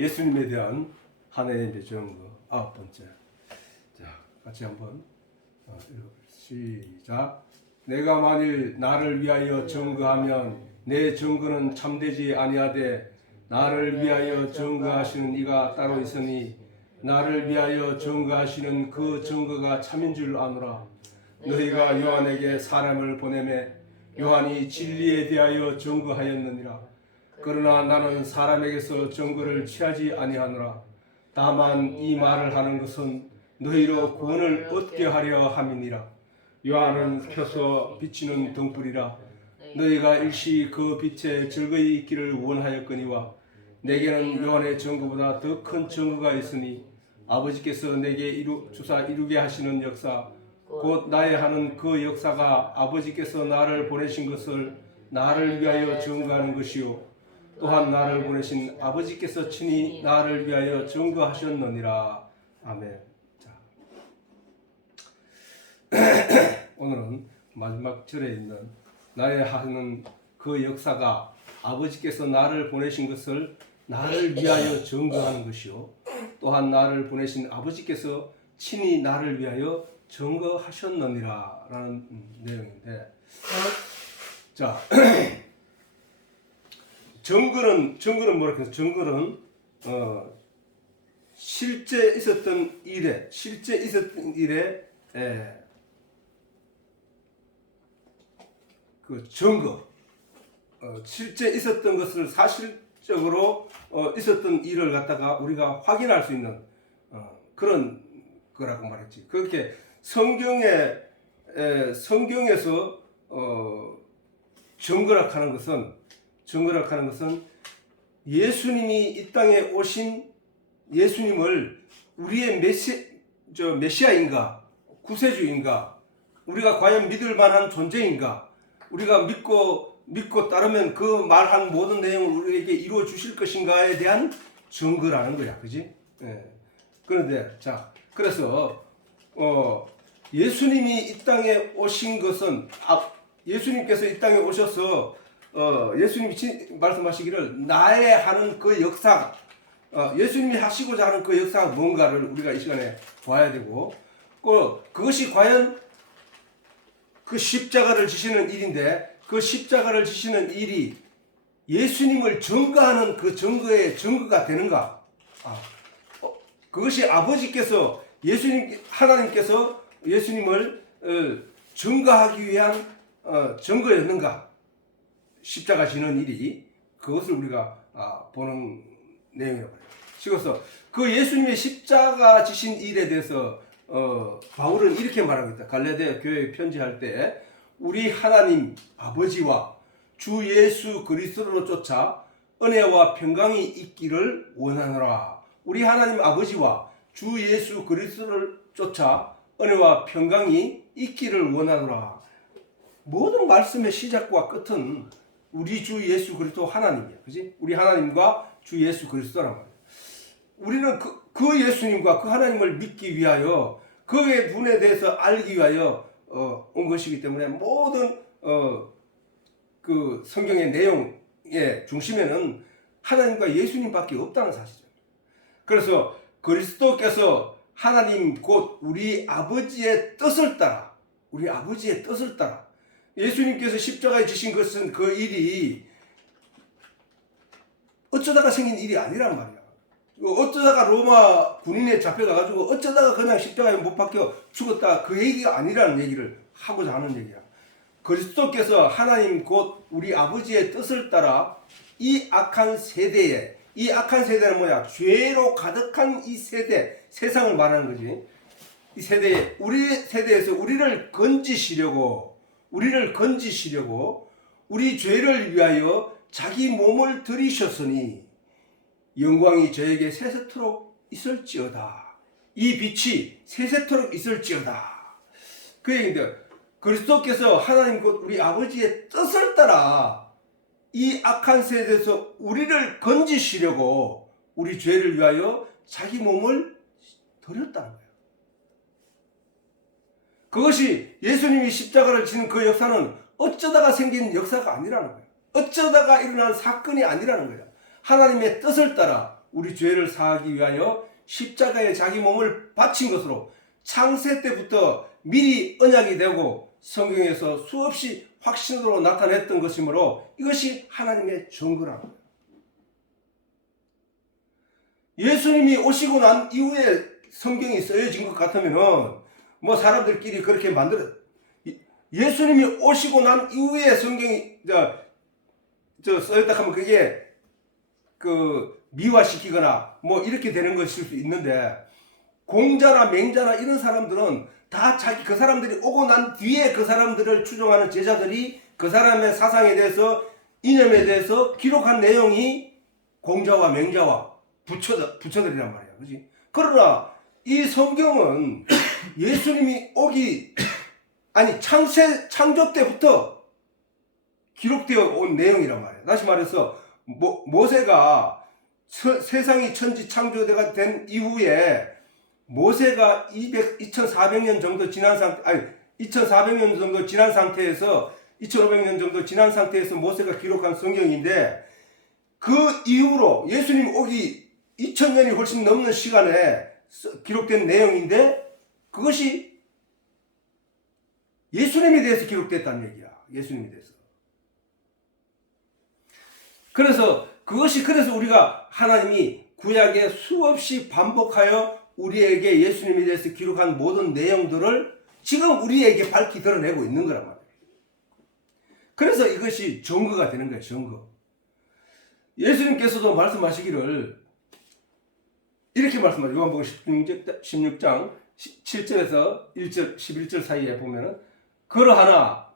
예수님에 대한 하나님의 증거 아홉 번째. 자, 같이 한번 읽어보겠습니다. 시작. 내가 만일 나를 위하여 증거하면 내 증거는 참되지 아니하되 나를 위하여 증거하시는 이가 따로 있으니 나를 위하여 증거하시는 그 증거가 참인 줄 아노라. 너희가 요한에게 사람을 보내매 요한이 진리에 대하여 증거하였느니라. 그러나 나는 사람에게서 증거를 취하지 아니하노라. 다만 이 말을 하는 것은 너희로 구원을 얻게 하려 함이니라. 요한은 켜서 비치는 등불이라. 너희가 일시 그 빛에 즐거이 있기를 원하였거니와 내게는 요한의 증거보다 더 큰 증거가 있으니 아버지께서 내게 주사 이루게 하시는 역사 곧 나의 하는 그 역사가 아버지께서 나를 보내신 것을 나를 위하여 증거하는 것이요 또한 나를 보내신 아버지께서 친히 나를 위하여 증거하셨느니라. 아멘. 자, 오늘은 마지막 절에 있는 나의 하는 그 역사가 아버지께서 나를 보내신 것을 나를 위하여 증거하는 것이요 또한 나를 보내신 아버지께서 친히 나를 위하여 증거하셨느니라 라는 내용인데, 자, 증거는 뭐라 해서 증거는 실제 있었던 일에 그 증거, 실제 있었던 것을 사실적으로 있었던 일을 갖다가 우리가 확인할 수 있는 그런 거라고 말했지. 그렇게 성경에서 증거락하는 것은 예수님이 이 땅에 오신 예수님을 우리의 메시아인가, 구세주인가, 우리가 과연 믿을 만한 존재인가, 우리가 믿고 따르면 그 말한 모든 내용을 우리에게 이루어 주실 것인가에 대한 증거라는 거야, 그지? 예. 그런데 자, 그래서 예수님이 이 땅에 오신 것은 예수님께서 이 땅에 오셔서 예수님이 말씀하시기를 나의 하는 그 역사, 예수님이 하시고자 하는 그 역사가 뭔가를 우리가 이 시간에 봐야 되고, 그것이 과연 그 십자가를 지시는 일인데, 그 십자가를 지시는 일이 예수님을 증거하는 그 증거의 증거가 되는가? 그것이 아버지께서 하나님께서 예수님을 증거하기 위한 증거였는가? 십자가 지는 일이 그것을 우리가 보는 내용이라고 해요. 그래서 그 예수님의 십자가 지신 일에 대해서 바울은 이렇게 말하고 있다. 갈라디아 교회에 편지할 때 우리 하나님 아버지와 주 예수 그리스도로 쫓아 은혜와 평강이 있기를 원하노라. 우리 하나님 아버지와 주 예수 그리스도를 쫓아 은혜와 평강이 있기를 원하노라. 모든 말씀의 시작과 끝은 우리 주 예수 그리스도 하나님이야. 그지? 우리 하나님과 주 예수 그리스도란 말이야. 우리는 그 예수님과 그 하나님을 믿기 위하여 그의 분에 대해서 알기 위하여 온 것이기 때문에 모든 그 성경의 내용의 중심에는 하나님과 예수님밖에 없다는 사실이죠. 그래서 그리스도께서 하나님 곧 우리 아버지의 뜻을 따라 예수님께서 십자가에 지신 것은 그 일이 어쩌다가 생긴 일이 아니란 말이야. 어쩌다가 로마 군인에 잡혀가가지고 어쩌다가 그냥 십자가에 못 박혀 죽었다, 그 얘기가 아니라는 얘기를 하고자 하는 얘기야. 그리스도께서 하나님 곧 우리 아버지의 뜻을 따라 이 악한 세대는 뭐야? 죄로 가득한 이 세대, 세상을 말하는 거지. 이 세대에, 우리 세대에서 우리를 건지시려고 우리 죄를 위하여 자기 몸을 들이셨으니 영광이 저에게 세세토록 있을지어다. 이 빛이 세세토록 있을지어다. 그 얘기인데, 그리스도께서 하나님 곧 우리 아버지의 뜻을 따라 이 악한 세대에서 우리를 건지시려고 우리 죄를 위하여 자기 몸을 드렸다는 거예요. 그것이 예수님이 십자가를 지는 그 역사는 어쩌다가 생긴 역사가 아니라는 거예요. 어쩌다가 일어난 사건이 아니라는 거예요. 하나님의 뜻을 따라 우리 죄를 사하기 위하여 십자가에 자기 몸을 바친 것으로 창세 때부터 미리 언약이 되고 성경에서 수없이 확신으로 나타냈던 것이므로 이것이 하나님의 증거라는 거예요. 예수님이 오시고 난 이후에 성경이 쓰여진 것 같으면은 뭐 사람들끼리 그렇게 예수님이 오시고 난 이후에 성경이 쓰였다 하면 그게 미화시키거나 뭐 이렇게 되는 것일 수 있는데, 공자나 맹자나 이런 사람들은 다 그 사람들이 오고 난 뒤에 그 사람들을 추종하는 제자들이 그 사람의 사상에 대해서, 이념에 대해서 기록한 내용이 공자와 맹자와 부처들이란 말이야. 그지? 그러나 이 성경은 예수님이 창조 때부터 기록되어 온 내용이란 말이야. 다시 말해서 모세가 세상이 천지 창조가 된 이후에 모세가 2400년 정도 지난 상태에서 2500년 정도 지난 상태에서 모세가 기록한 성경인데, 그 이후로 예수님 오기 2000년이 훨씬 넘는 시간에 기록된 내용인데, 그것이 예수님에 대해서 기록됐다는 얘기야. 예수님에 대해서. 그래서 우리가 하나님이 구약에 수없이 반복하여 우리에게 예수님에 대해서 기록한 모든 내용들을 지금 우리에게 밝히 드러내고 있는 거란 말이에요. 그래서 이것이 증거가 되는 거예요. 증거. 예수님께서도 말씀하시기를 이렇게 말씀하죠. 요한복음 16장 7절에서 1절 11절 사이에 보면은, 그러하나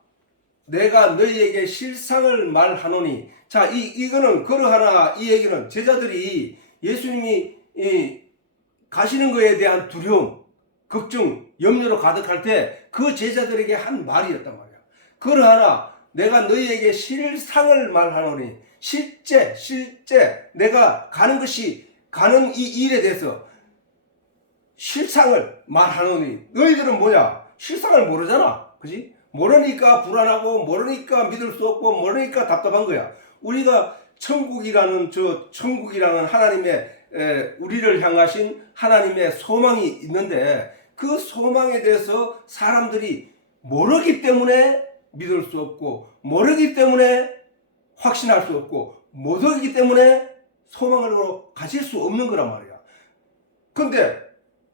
내가 너희에게 실상을 말하노니. 자, 이거는 그러하나 이 얘기는 제자들이 예수님이 가시는 것에 대한 두려움, 걱정, 염려로 가득할 때 그 제자들에게 한 말이었단 말이야. 그러하나 내가 너희에게 실상을 말하노니. 실제 내가 가는 이 일에 대해서 실상을 말하노니. 너희들은 뭐야? 실상을 모르잖아. 그지? 모르니까 불안하고, 모르니까 믿을 수 없고, 모르니까 답답한 거야. 우리가 천국이라는 하나님의 우리를 향하신 하나님의 소망이 있는데, 그 소망에 대해서 사람들이 모르기 때문에 믿을 수 없고, 모르기 때문에 확신할 수 없고, 모르기 때문에 소망으로 가질 수 없는 거란 말이야. 근데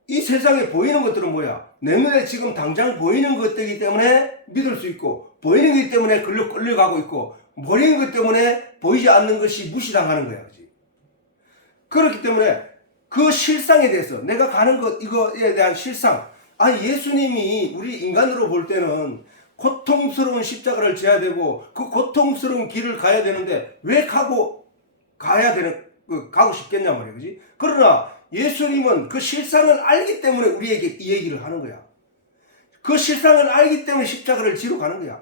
이 세상에 보이는 것들은 뭐야? 내 눈에 지금 당장 보이는 것들이기 때문에 믿을 수 있고, 보이는 것 때문에 끌려가고 있고, 보이는 것 때문에 보이지 않는 것이 무시당하는 거야. 그렇지? 그렇기 때문에 그 실상에 대해서, 내가 가는 것, 이거에 대한 실상. 예수님이 우리 인간으로 볼 때는 고통스러운 십자가를 져야 되고, 그 고통스러운 길을 가야 되는데, 왜 가고 싶겠냐 말이야. 그지? 그러나 예수님은 그 실상을 알기 때문에 우리에게 이 얘기를 하는 거야. 그 실상을 알기 때문에 십자가를 지러 가는 거야.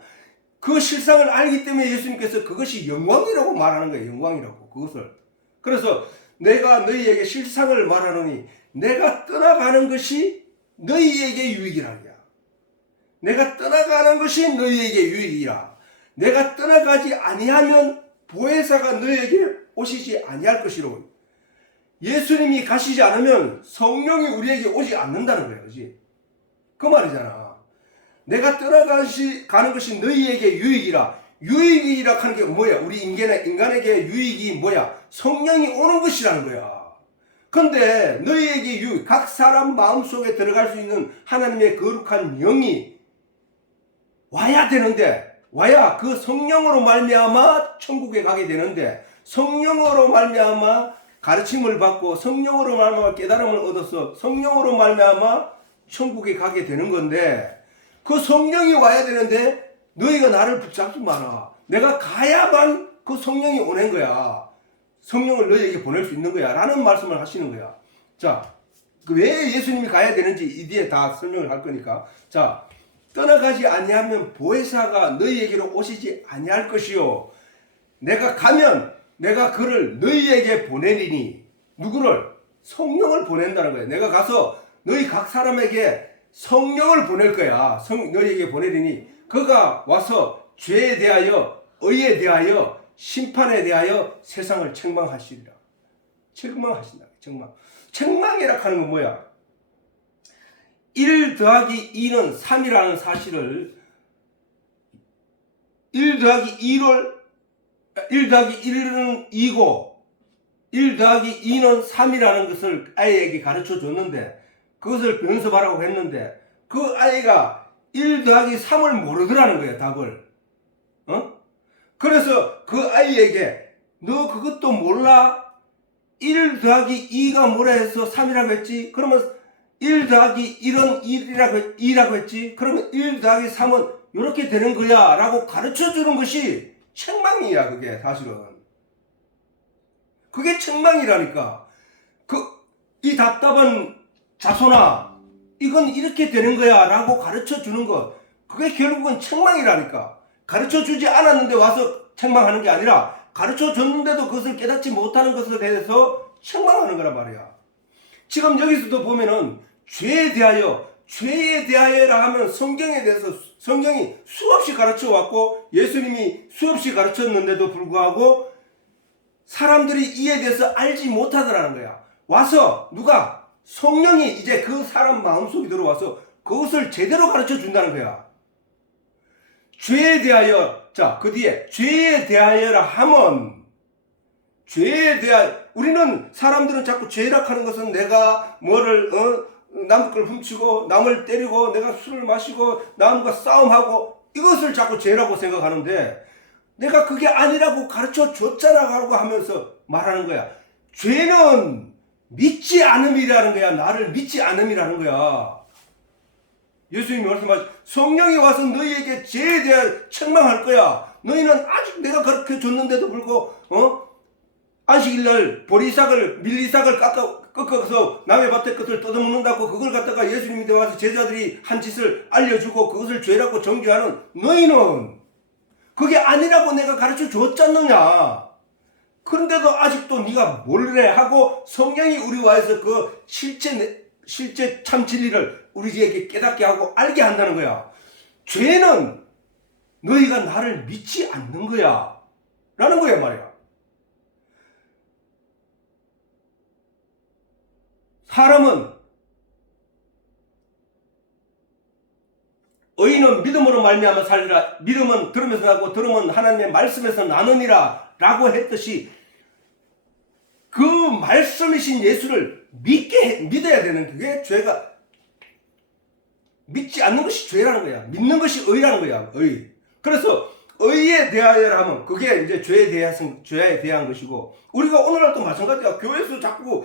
그 실상을 알기 때문에 예수님께서 그것이 영광이라고 말하는 거예요. 영광이라고. 그것을. 그래서 내가 너희에게 실상을 말하노니, 내가 떠나가는 것이 너희에게 유익이라는 거야. 내가 떠나가는 것이 너희에게 유익이라. 내가 떠나가지 아니하면 보혜사가 너희에게 오시지 아니할 것이로. 예수님이 가시지 않으면 성령이 우리에게 오지 않는다는 거예요. 그렇지? 그 말이잖아. 내가 떠나가는 것이 너희에게 유익이라. 유익이라 하는 게 뭐야? 우리 인간에게 유익이 뭐야? 성령이 오는 것이라는 거야. 근데 너희에게 유익, 각 사람 마음속에 들어갈 수 있는 하나님의 거룩한 영이 와야 되는데, 와야 그 성령으로 말미암아 천국에 가게 되는데, 성령으로 말미암아 가르침을 받고, 성령으로 말미암아 깨달음을 얻어서 성령으로 말미암아 천국에 가게 되는 건데, 그 성령이 와야 되는데 너희가 나를 붙잡지 마라. 내가 가야만 그 성령이 오는 거야. 성령을 너희에게 보낼 수 있는 거야 라는 말씀을 하시는 거야. 자, 왜 예수님이 가야 되는지 이 뒤에 다 설명을 할 거니까. 자, 떠나가지 아니하면 보혜사가 너희에게로 오시지 아니할 것이요, 내가 가면 내가 그를 너희에게 보내리니. 누구를? 성령을 보낸다는 거예요. 내가 가서 너희 각 사람에게 성령을 보낼 거야. 너희에게 보내리니 그가 와서 죄에 대하여, 의에 대하여, 심판에 대하여 세상을 책망하시리라. 책망하신다. 책망. 책망이라 하는 건 뭐야? 1 더하기 2는 3이라는 사실을 1 더하기 1은 2고 1 더하기 2는 3이라는 것을 아이에게 가르쳐 줬는데 그것을 연습하라고 했는데 그 아이가 1 더하기 3을 모르더라는 거야, 답을. 그래서 그 아이에게 너 그것도 몰라? 1 더하기 2가 뭐라 해서 3이라고 했지? 그러면 1 더하기 1은 2라고 했지? 그러면 1 더하기 3은 이렇게 되는 거야 라고 가르쳐 주는 것이 책망이야. 그게 사실은 그게 책망이라니까. 이 답답한 자손아, 이건 이렇게 되는 거야 라고 가르쳐 주는 것, 그게 결국은 책망이라니까. 가르쳐 주지 않았는데 와서 책망하는 게 아니라 가르쳐 줬는데도 그것을 깨닫지 못하는 것에 대해서 책망하는 거란 말이야. 지금 여기서도 보면은 죄에 대하여라 하면 성경에 대해서 성경이 수없이 가르쳐 왔고 예수님이 수없이 가르쳤는데도 불구하고 사람들이 이에 대해서 알지 못하더라는 거야. 와서 누가? 성령이 이제 그 사람 마음속에 들어와서 그것을 제대로 가르쳐 준다는 거야. 죄에 대하여, 자, 그 뒤에 죄에 대하여라 하면 우리는 사람들은 자꾸 죄라 하는 것은 내가 남 걸 훔치고 남을 때리고 내가 술을 마시고 남과 싸움하고 이것을 자꾸 죄라고 생각하는데 내가 그게 아니라고 가르쳐 줬잖아 라고 하면서 말하는 거야. 죄는 믿지 않음이라는 거야. 나를 믿지 않음이라는 거야. 예수님이 말씀하신 성령이 와서 너희에게 죄에 대해 책망할 거야. 너희는 아직 내가 그렇게 줬는데도 불구하고 안식일날 보리삭을 밀리삭을 꺾어서 남의 밭의 것을 뜯어먹는다고 그걸 갖다가 예수님이 와서 제자들이 한 짓을 알려주고 그것을 죄라고 정죄하는 너희는 그게 아니라고 내가 가르쳐 줬잖느냐. 그런데도 아직도 네가 몰래 하고 성령이 우리와에서 그 실제 참 진리를 우리에게 깨닫게 하고 알게 한다는 거야. 죄는 너희가 나를 믿지 않는 거야 라는 거야 말이야. 사람은 의인은 믿음으로 말미암아 살리라. 믿음은 들으면서 나고 들음은 하나님의 말씀에서 나느니라 라고 했듯이 그 말씀이신 예수를 믿어야 되는 그게 죄가 믿지 않는 것이 죄라는 거야. 믿는 것이 의라는 거야. 의. 그래서 의에 대하여 하면 그게 이제 죄에 대한 것이고 우리가 오늘날도 마찬가지야. 교회에서 자꾸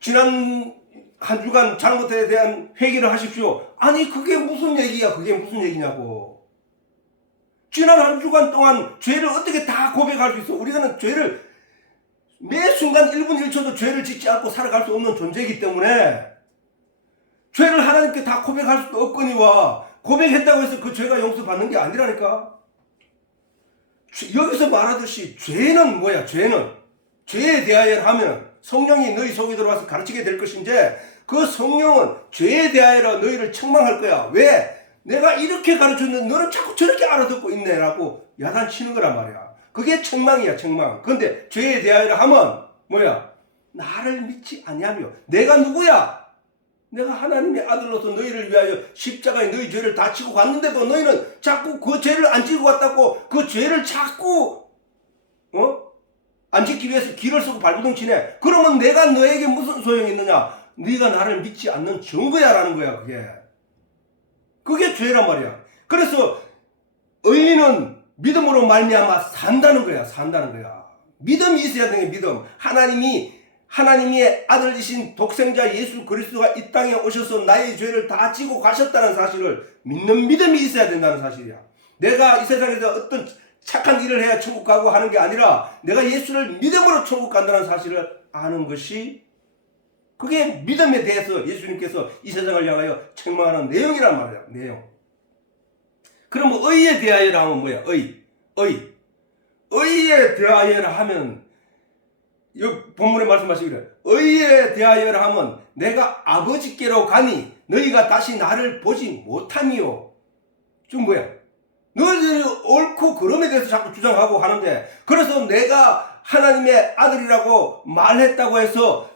지난 한 주간 잘못에 대한 회개를 하십시오. 아니 그게 무슨 얘기야. 그게 무슨 얘기냐고. 지난 한 주간 동안 죄를 어떻게 다 고백할 수 있어. 우리는 죄를 매 순간 1분 1초도 죄를 짓지 않고 살아갈 수 없는 존재이기 때문에 죄를 하나님께 다 고백할 수도 없거니와 고백했다고 해서 그 죄가 용서받는 게 아니라니까. 여기서 말하듯이 죄는 뭐야? 죄는 죄에 대하여 하면 성령이 너희 속에 들어와서 가르치게 될 것인데 그 성령은 죄에 대하여 너희를 책망할 거야. 왜? 내가 이렇게 가르쳤는데 너는 자꾸 저렇게 알아듣고 있네 라고 야단치는 거란 말이야. 그게 책망이야, 책망. 그런데 죄에 대하여 하면 뭐야? 나를 믿지 아니하며. 내가 누구야? 내가 하나님의 아들로서 너희를 위하여 십자가에 너희 죄를 다 지고 갔는데도 너희는 자꾸 그 죄를 안 지고 갔다고 그 죄를 자꾸 안 지키기 위해서 길을 쓰고 발버둥 치네. 그러면 내가 너에게 무슨 소용이 있느냐? 네가 나를 믿지 않는 증거야 라는 거야. 그게 죄란 말이야. 그래서 의인은 믿음으로 말미암아 산다는 거야. 믿음이 있어야 되는 게 믿음. 하나님의 아들이신 독생자 예수 그리스도가 이 땅에 오셔서 나의 죄를 다 지고 가셨다는 사실을 믿는 믿음이 있어야 된다는 사실이야. 내가 이 세상에서 어떤 착한 일을 해야 천국 가고 하는 게 아니라 내가 예수를 믿음으로 천국 간다는 사실을 아는 것이 그게 믿음에 대해서 예수님께서 이 세상을 향하여 책망하는 내용이란 말이야. 내용. 그러면 의에 대하여라 하면 뭐야? 의에 대하여라 하면 이 본문에 말씀하시기를 의에 대하여라 하면 내가 아버지께로 가니 너희가 다시 나를 보지 못하니요. 좀 뭐야? 너희들이 옳고 그름에 대해서 자꾸 주장하고 하는데 그래서 내가 하나님의 아들이라고 말했다고 해서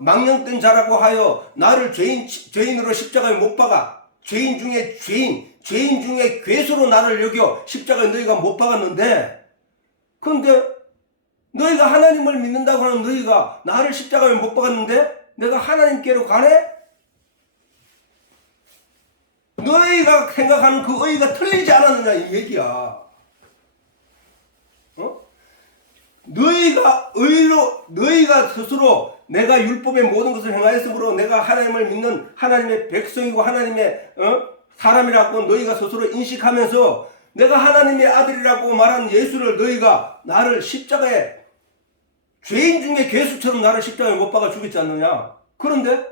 망령된 자라고 하여 나를 죄인으로 십자가에 못 박아. 죄인 중에 죄인 중에 괴수로 나를 여겨 십자가에 너희가 못 박았는데, 그런데 너희가 하나님을 믿는다고 하는 너희가 나를 십자가에 못 박았는데 내가 하나님께로 가네? 너희가 생각하는 그 의의가 틀리지 않았느냐 이 얘기야. 너희가 스스로 내가 율법의 모든 것을 행하였으므로 내가 하나님을 믿는 하나님의 백성이고 하나님의 사람이라고 너희가 스스로 인식하면서 내가 하나님의 아들이라고 말한 예수를 너희가 나를 십자가에 죄인 중에 괴수처럼 나를 십자가에 못 박아 죽였지 않느냐. 그런데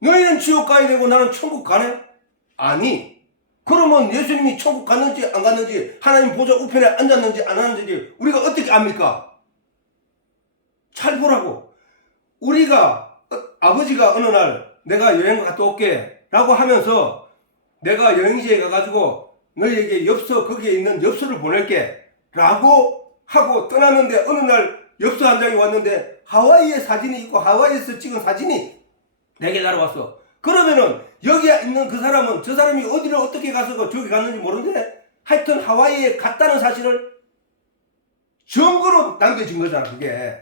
너희는 지옥 가야 되고 나는 천국 가네? 아니, 그러면 예수님이 천국 갔는지 안 갔는지, 하나님 보좌 우편에 앉았는지 안 앉았는지 우리가 어떻게 압니까? 잘 보라고. 우리가 아버지가 어느 날 내가 여행 갔다 올게 라고 하면서 내가 여행지에 가가지고 너희에게 엽서, 거기에 있는 엽서를 보낼게 라고 하고 떠났는데 어느 날 엽서 한 장이 왔는데 하와이의 사진이 있고 하와이에서 찍은 사진이 내게 날아왔어. 그러면은 여기에 있는 그 사람은 저 사람이 어디를 어떻게 가서 저기 갔는지 모르는데 하여튼 하와이에 갔다는 사실을 증거로 남겨진 거잖아 그게.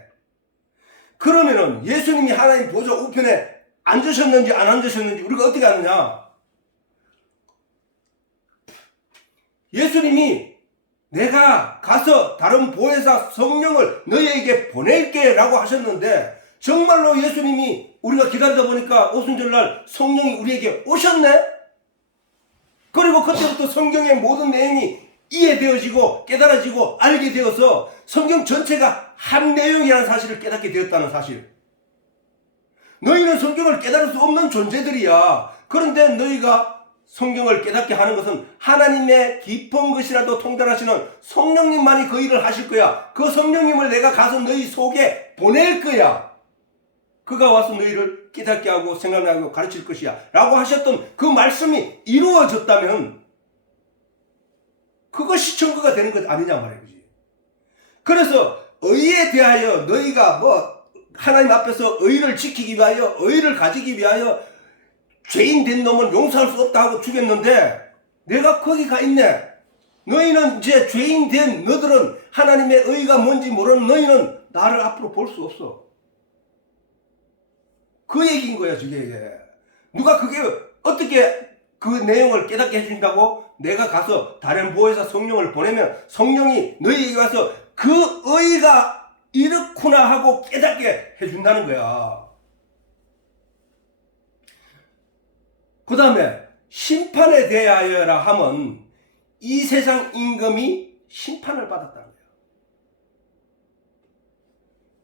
그러면은 예수님이 하나님 보좌 우편에 앉으셨는지 안 앉으셨는지 우리가 어떻게 아느냐. 예수님이 내가 가서 다른 보혜사 성령을 너희에게 보낼게 라고 하셨는데 정말로 예수님이 우리가 기다리다 보니까 오순절날 성령이 우리에게 오셨네? 그리고 그때부터 성경의 모든 내용이 이해되어지고 깨달아지고 알게 되어서 성경 전체가 한 내용이라는 사실을 깨닫게 되었다는 사실. 너희는 성경을 깨달을 수 없는 존재들이야. 그런데 너희가 성경을 깨닫게 하는 것은 하나님의 깊은 것이라도 통달하시는 성령님만이 그 일을 하실 거야. 그 성령님을 내가 가서 너희 속에 보낼 거야. 그가 와서 너희를 깨닫게 하고 생각나게 하고 가르칠 것이야 라고 하셨던 그 말씀이 이루어졌다면 그것이 증거가 되는 것 아니냐 말이지. 그래서 의에 대하여 너희가 하나님 앞에서 의를 지키기 위하여 의를 가지기 위하여 죄인 된 놈은 용서할 수 없다 하고 죽였는데 내가 거기 가 있네. 너희는 이제 죄인 된 너들은 하나님의 의가 뭔지 모르는 너희는 나를 앞으로 볼 수 없어. 그 얘기인 거야 이게. 누가 그게 어떻게 그 내용을 깨닫게 해준다고? 내가 가서 다른 보혜사 성령을 보내면 성령이 너희에게 와서 그 의가 이렇구나 하고 깨닫게 해준다는 거야. 그 다음에 심판에 대하여라 하면 이 세상 임금이 심판을 받았다는 거야.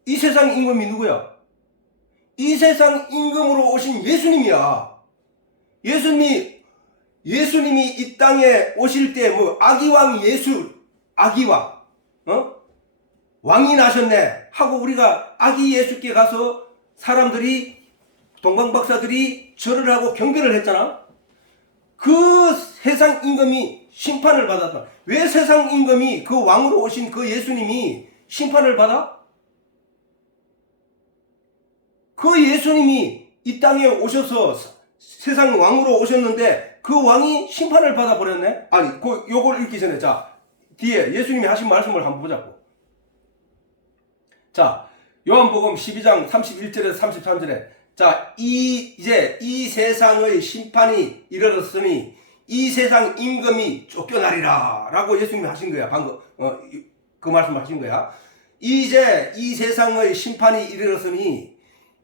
이 세상 임금이 누구야? 이 세상 임금으로 오신 예수님이야. 예수님이 이 땅에 오실 때 아기왕 예수, 아기왕, 왕이 나셨네 하고 우리가 아기 예수께 가서 사람들이 동방박사들이 절을 하고 경배를 했잖아. 그 세상 임금이 심판을 받았다. 왜 세상 임금이 그 왕으로 오신 그 예수님이 심판을 받아? 그 예수님이 이 땅에 오셔서 세상 왕으로 오셨는데 그 왕이 심판을 받아버렸네? 아니, 요걸 읽기 전에 자, 뒤에 예수님이 하신 말씀을 한번 보자고. 자, 요한복음 12장 31절에서 33절에 자, 이제 이 세상의 심판이 이르렀으니 이 세상 임금이 쫓겨나리라 라고 예수님이 하신 거야. 방금 그 말씀을 하신 거야. 이제 이 세상의 심판이 이르렀으니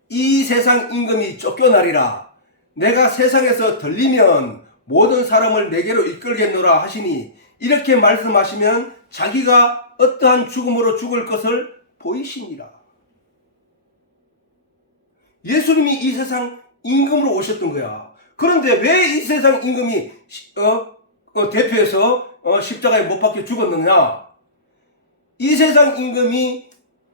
이 세상 임금이 쫓겨나리라. 내가 세상에서 들리면 모든 사람을 내게로 이끌겠노라 하시니 이렇게 말씀하시면 자기가 어떠한 죽음으로 죽을 것을 보이시니라. 예수님이 이 세상 임금으로 오셨던 거야. 그런데 왜 이 세상 임금이 대표해서 십자가에 못 박혀 죽었느냐? 이 세상 임금이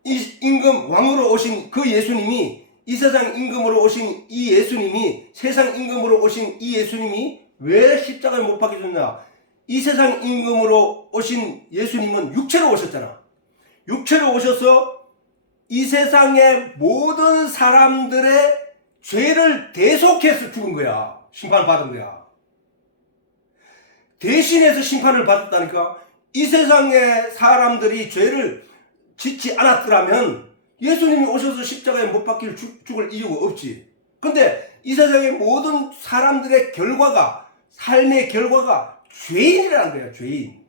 이 임금 왕으로 오신 그 예수님이 이 세상 임금으로 오신 이 예수님이 세상 임금으로 오신 이 예수님이 왜 십자가에 못 박혀 죽느냐? 이 세상 임금으로 오신 예수님은 육체로 오셨잖아. 육체로 오셔서 이 세상의 모든 사람들의 죄를 대속해서 죽은 거야. 심판받은 거야. 대신해서 심판을 받았다니까. 이 세상의 사람들이 죄를 짓지 않았더라면 예수님이 오셔서 십자가에 못 박힐 죽을 이유가 없지. 근데 이 세상의 모든 사람들의 결과가, 삶의 결과가 죄인이라는 거야. 죄인.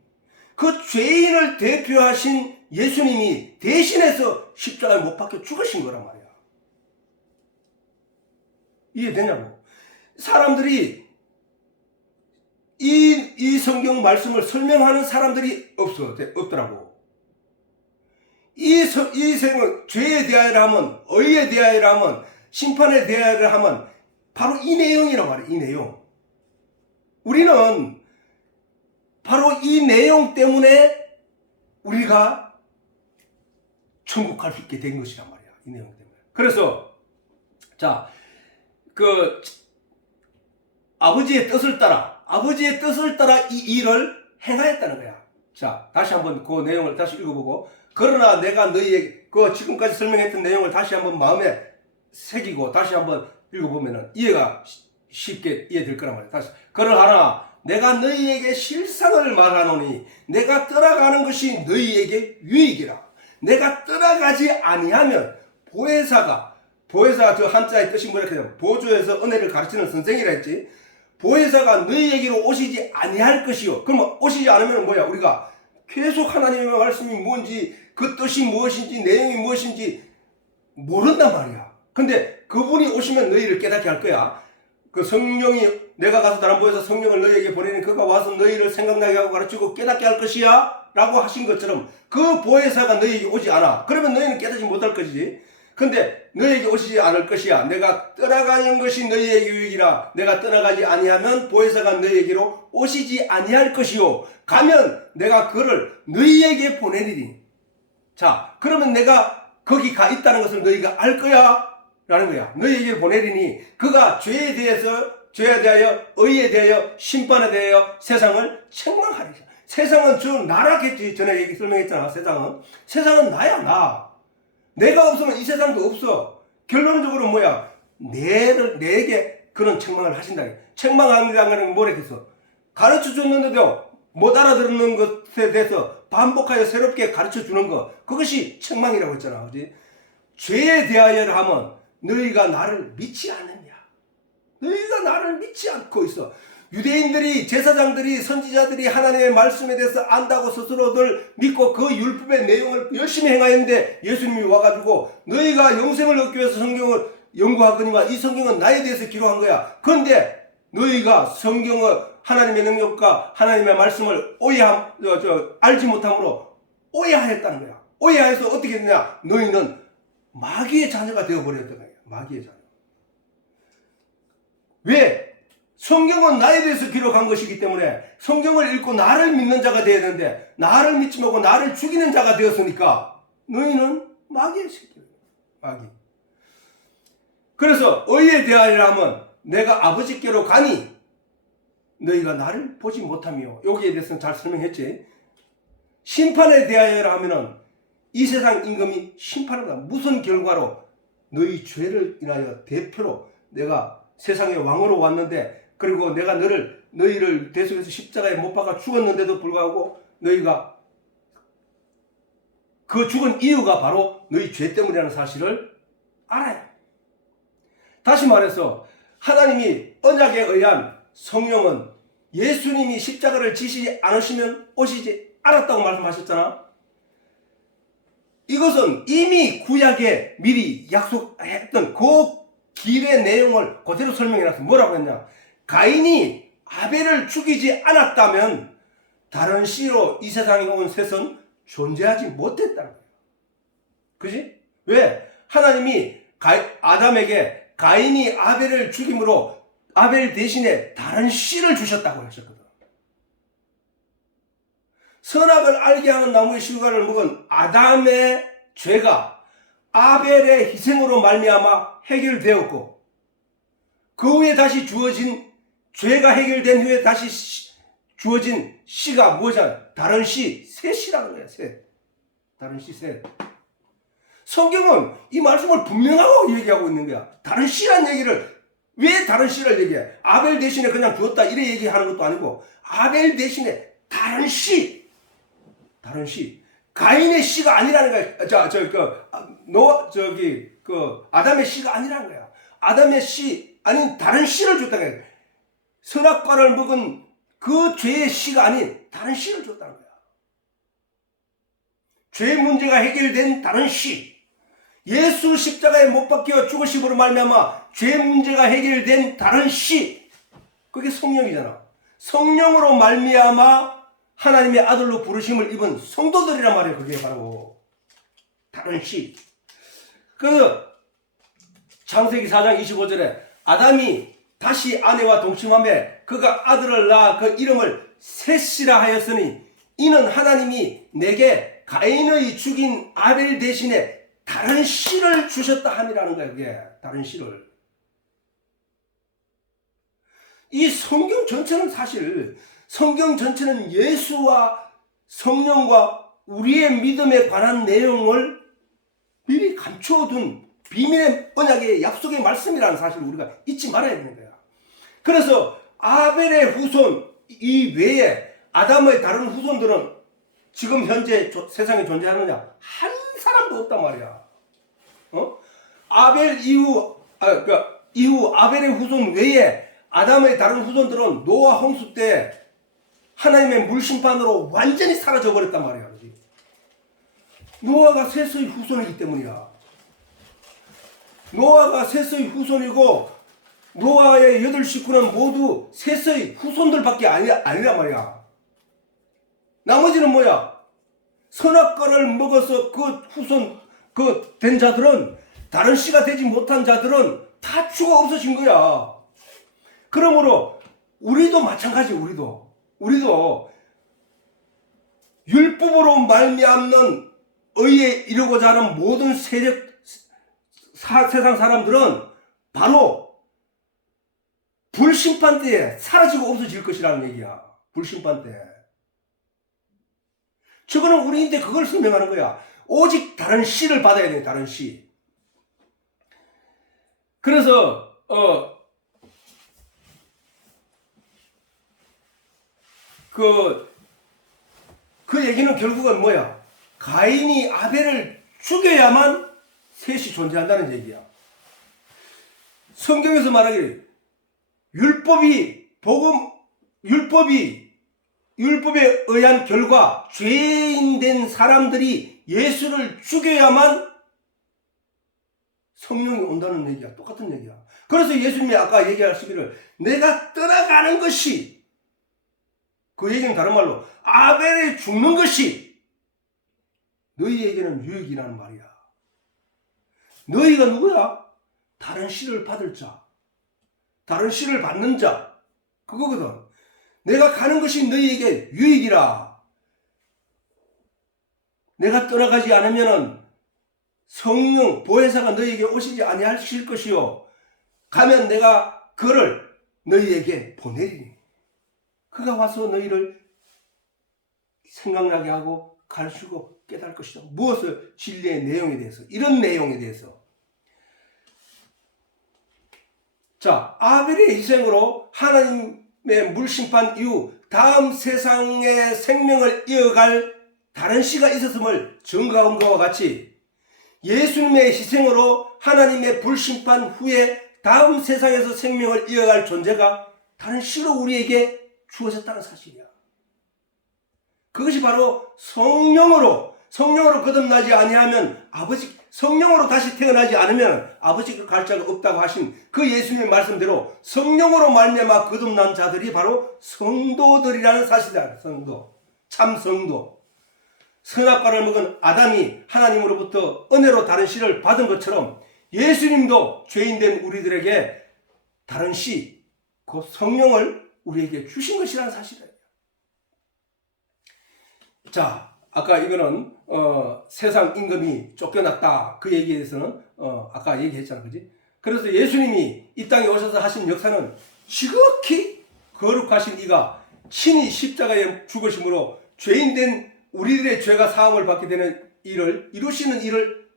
그 죄인을 대표하신 예수님이 대신해서 십자가에 못 박혀 죽으신 거란 말이야. 이해되냐고. 사람들이 이 성경 말씀을 설명하는 사람들이 없더라고. 이 생은 죄에 대하여라 하면, 의에 대하여라 하면, 심판에 대하여라 하면 바로 이 내용이란 말이야. 이 내용. 우리는 바로 이 내용 때문에 우리가 천국 갈 수 있게 된 것이란 말이야. 이 내용 때문에. 그래서 자, 아버지의 뜻을 따라 이 일을 행하였다는 거야. 자, 다시 한번 그 내용을 다시 읽어보고, 그러나 내가 너희에게 지금까지 설명했던 내용을 다시 한번 마음에 새기고 다시 한번 읽어보면은 이해가 쉽게 이해될 거란 말이야. 다시. 그러하나 내가 너희에게 실상을 말하노니 내가 떠나가는 것이 너희에게 유익이라. 내가 떠나가지 아니하면 보혜사가 저 한자의 뜻이 뭐라 그러냐면 보조에서 은혜를 가르치는 선생이라 했지. 보혜사가 너희에게로 오시지 아니할 것이요. 그러면 오시지 않으면 뭐야? 우리가 계속 하나님의 말씀이 뭔지, 그 뜻이 무엇인지, 내용이 무엇인지 모른단 말이야. 근데 그분이 오시면 너희를 깨닫게 할 거야. 그 성령이, 내가 가서 다른 보혜사 성령을 너희에게 보내니 그가 와서 너희를 생각나게 하고 가르치고 깨닫게 할 것이야 라고 하신 것처럼 그 보혜사가 너희에게 오지 않아. 그러면 너희는 깨닫지 못할 것이지. 근데 너희에게 오시지 않을 것이야. 내가 떠나가는 것이 너희에게 유익이라. 내가 떠나가지 아니하면 보혜사가 너희에게로 오시지 아니할 것이요. 가면 내가 그를 너희에게 보내리니. 자, 그러면 내가 거기 가 있다는 것을 너희가 알 거야 라는 거야. 너희에게 보내리니 그가 죄에 대하여 의에 대하여 심판에 대하여 세상을 책망하리라. 세상은 저 나라겠지. 전에 얘기 설명했잖아. 세상은 나야. 나. 내가 없으면 이 세상도 없어. 결론적으로 뭐야? 내게 그런 책망을 하신다. 책망한다는 건 뭐랬겠어? 가르쳐 줬는데도 못 알아듣는 것에 대해서 반복하여 새롭게 가르쳐 주는 것, 그것이 책망이라고 했잖아. 그지? 죄에 대하여 하면 너희가 나를 믿지 않느냐. 너희가 나를 믿지 않고 있어. 유대인들이, 제사장들이, 선지자들이 하나님의 말씀에 대해서 안다고 스스로들 믿고 그 율법의 내용을 열심히 행하였는데 예수님이 와가지고 너희가 영생을 얻기 위해서 성경을 연구하거니와 이 성경은 나에 대해서 기록한 거야. 그런데 너희가 성경을, 하나님의 능력과 하나님의 말씀을 알지 못함으로 오해하였다는 거야. 오해하여서 어떻게 되냐? 너희는 마귀의 자녀가 되어버렸던 거야. 마귀의 자녀. 왜? 성경은 나에 대해서 기록한 것이기 때문에 성경을 읽고 나를 믿는 자가 되어야 되는데 나를 믿지 말고 나를 죽이는 자가 되었으니까 너희는 마귀의 새끼야. 마귀. 그래서 의에 대하여라면 내가 아버지께로 가니 너희가 나를 보지 못하며, 여기에 대해서는 잘 설명했지. 심판에 대하여라 하면은 이 세상 임금이 심판을 받아. 무슨 결과로? 너희 죄를 인하여 대표로 내가 세상의 왕으로 왔는데, 그리고 내가 너희를 대속해서 십자가에 못 박아 죽었는데도 불구하고 너희가 그 죽은 이유가 바로 너희 죄 때문이라는 사실을 알아야. 다시 말해서 하나님이 언약에 의한 성령은 예수님이 십자가를 지시지 않으시면 오시지 않았다고 말씀하셨잖아. 이것은 이미 구약에 미리 약속했던 그 길의 내용을 그대로 설명해놨어. 뭐라고 했냐? 가인이 아벨을 죽이지 않았다면 다른 씨로 이 세상에 온 셋은 존재하지 못했다는 거예요. 그지? 왜? 하나님이 아담에게 가인이 아벨을 죽임으로 아벨 대신에 다른 씨를 주셨다고 하셨거든. 선악을 알게 하는 나무의 실과를 먹은 아담의 죄가 아벨의 희생으로 말미암아 해결되었고, 그 후에 다시 주어진, 죄가 해결된 후에 다시 주어진 씨가 뭐잖아? 다른 씨, 새 씨라는 거야. 새. 다른 씨 셋. 성경은 이 말씀을 분명하고 얘기하고 있는 거야. 다른 씨란 얘기를 왜 다른 씨를 얘기해? 아벨 대신에 그냥 주었다 이래 얘기하는 것도 아니고 아벨 대신에 다른 씨, 다른 씨, 가인의 씨가 아니라는 거야. 아담의 씨가 아니라는 거야. 아담의 씨 아닌 다른 씨를 줬다는 거야. 선악과를 먹은 그 죄의 씨가 아닌 다른 씨를 줬다는 거야. 죄 문제가 해결된 다른 씨. 예수 십자가에 못 박혀 죽으심으로 말미암아 죄 문제가 해결된 다른 씨. 그게 성령이잖아. 성령으로 말미암아 하나님의 아들로 부르심을 입은 성도들이란 말이에요. 그게 바로 다른 씨. 그래서 창세기 4장 25절에 아담이 다시 아내와 동침하며 그가 아들을 낳아 그 이름을 셋이라 하였으니 이는 하나님이 내게 가인의 죽인 아벨 대신에 다른 씨를 주셨다 함이라는 거예요. 그게 다른 씨를. 이 성경 전체는 사실 성경 전체는 예수와 성령과 우리의 믿음에 관한 내용을 미리 감춰둔 비밀의 언약의 약속의 말씀이라는 사실을 우리가 잊지 말아야 되는 거야. 그래서 아벨의 후손 이 외에 아담의 다른 후손들은 지금 현재 세상에 존재하느냐? 한 사람도 없단 말이야. 아벨 이후 아벨의 후손 외에 아담의 다른 후손들은 노아 홍수 때 하나님의 물심판으로 완전히 사라져 버렸단 말이야. 그렇지? 노아가 셋의 후손이기 때문이야. 노아가 셋의 후손이고 노아의 8 식구는 모두 셋의 후손들밖에 아니란 말이야. 나머지는 뭐야? 선악과를 먹어서 그 후손 된 자들은 다른 씨가 되지 못한 자들은 다 죽어 없어진 거야. 그러므로 우리도 마찬가지. 우리도 율법으로 말미암는 의에 이르고자 하는 모든 세상 사람들은 바로 불심판 때에 사라지고 없어질 것이라는 얘기야. 불심판 때. 저거는 우리인데 그걸 설명하는 거야. 오직 다른 씨를 받아야 돼. 다른 씨. 그래서 그 얘기는 결국은 뭐야? 가인이 아벨을 죽여야만 셋이 존재한다는 얘기야. 성경에서 말하기를 율법에 의한 결과 죄인 된 사람들이 예수를 죽여야만 성령이 온다는 얘기야. 똑같은 얘기야. 그래서 예수님이 아까 얘기하시기를 내가 떠나가는 것이, 그 얘기는 다른 말로 아벨이 죽는 것이 너희에게는 유익이라는 말이야. 너희가 누구야? 다른 씨를 받을 자, 다른 씨를 받는 자, 그거거든. 내가 가는 것이 너희에게 유익이라. 내가 떠나가지 않으면은 성령 보혜사가 너희에게 오시지 아니하실 것이요, 가면 내가 그를 너희에게 보내리니 그가 와서 너희를 생각나게 하고 가르치고 깨달을 것이다. 무엇을? 진리의 내용에 대해서, 이런 내용에 대해서. 자, 아벨의 희생으로 하나님의 물심판 이후 다음 세상의 생명을 이어갈 다른 씨가 있었음을 증거한 것과 같이 예수님의 희생으로 하나님의 불심판 후에 다음 세상에서 생명을 이어갈 존재가 다른 씨로 우리에게 주어졌다는 사실이야. 그것이 바로 성령으로 거듭나지 아니하면 아버지, 성령으로 다시 태어나지 않으면 아버지가 갈 자가 없다고 하신 그 예수님의 말씀대로 성령으로 말미암아 거듭난 자들이 바로 성도들이라는 사실이다. 성도, 참 성도. 선악과를 먹은 아담이 하나님으로부터 은혜로 다른 씨를 받은 것처럼 예수님도 죄인된 우리들에게 다른 씨, 그 성령을 우리에게 주신 것이라는 사실이에요. 자, 아까 이거는 세상 임금이 쫓겨났다, 그 얘기에 대해서는 아까 얘기했잖아, 그지? 그래서 예수님이 이 땅에 오셔서 하신 역사는 지극히 거룩하신 이가 친히 십자가에 죽으심으로 죄인된 우리들의 죄가 사함을 받게 되는 일을 이루시는 일을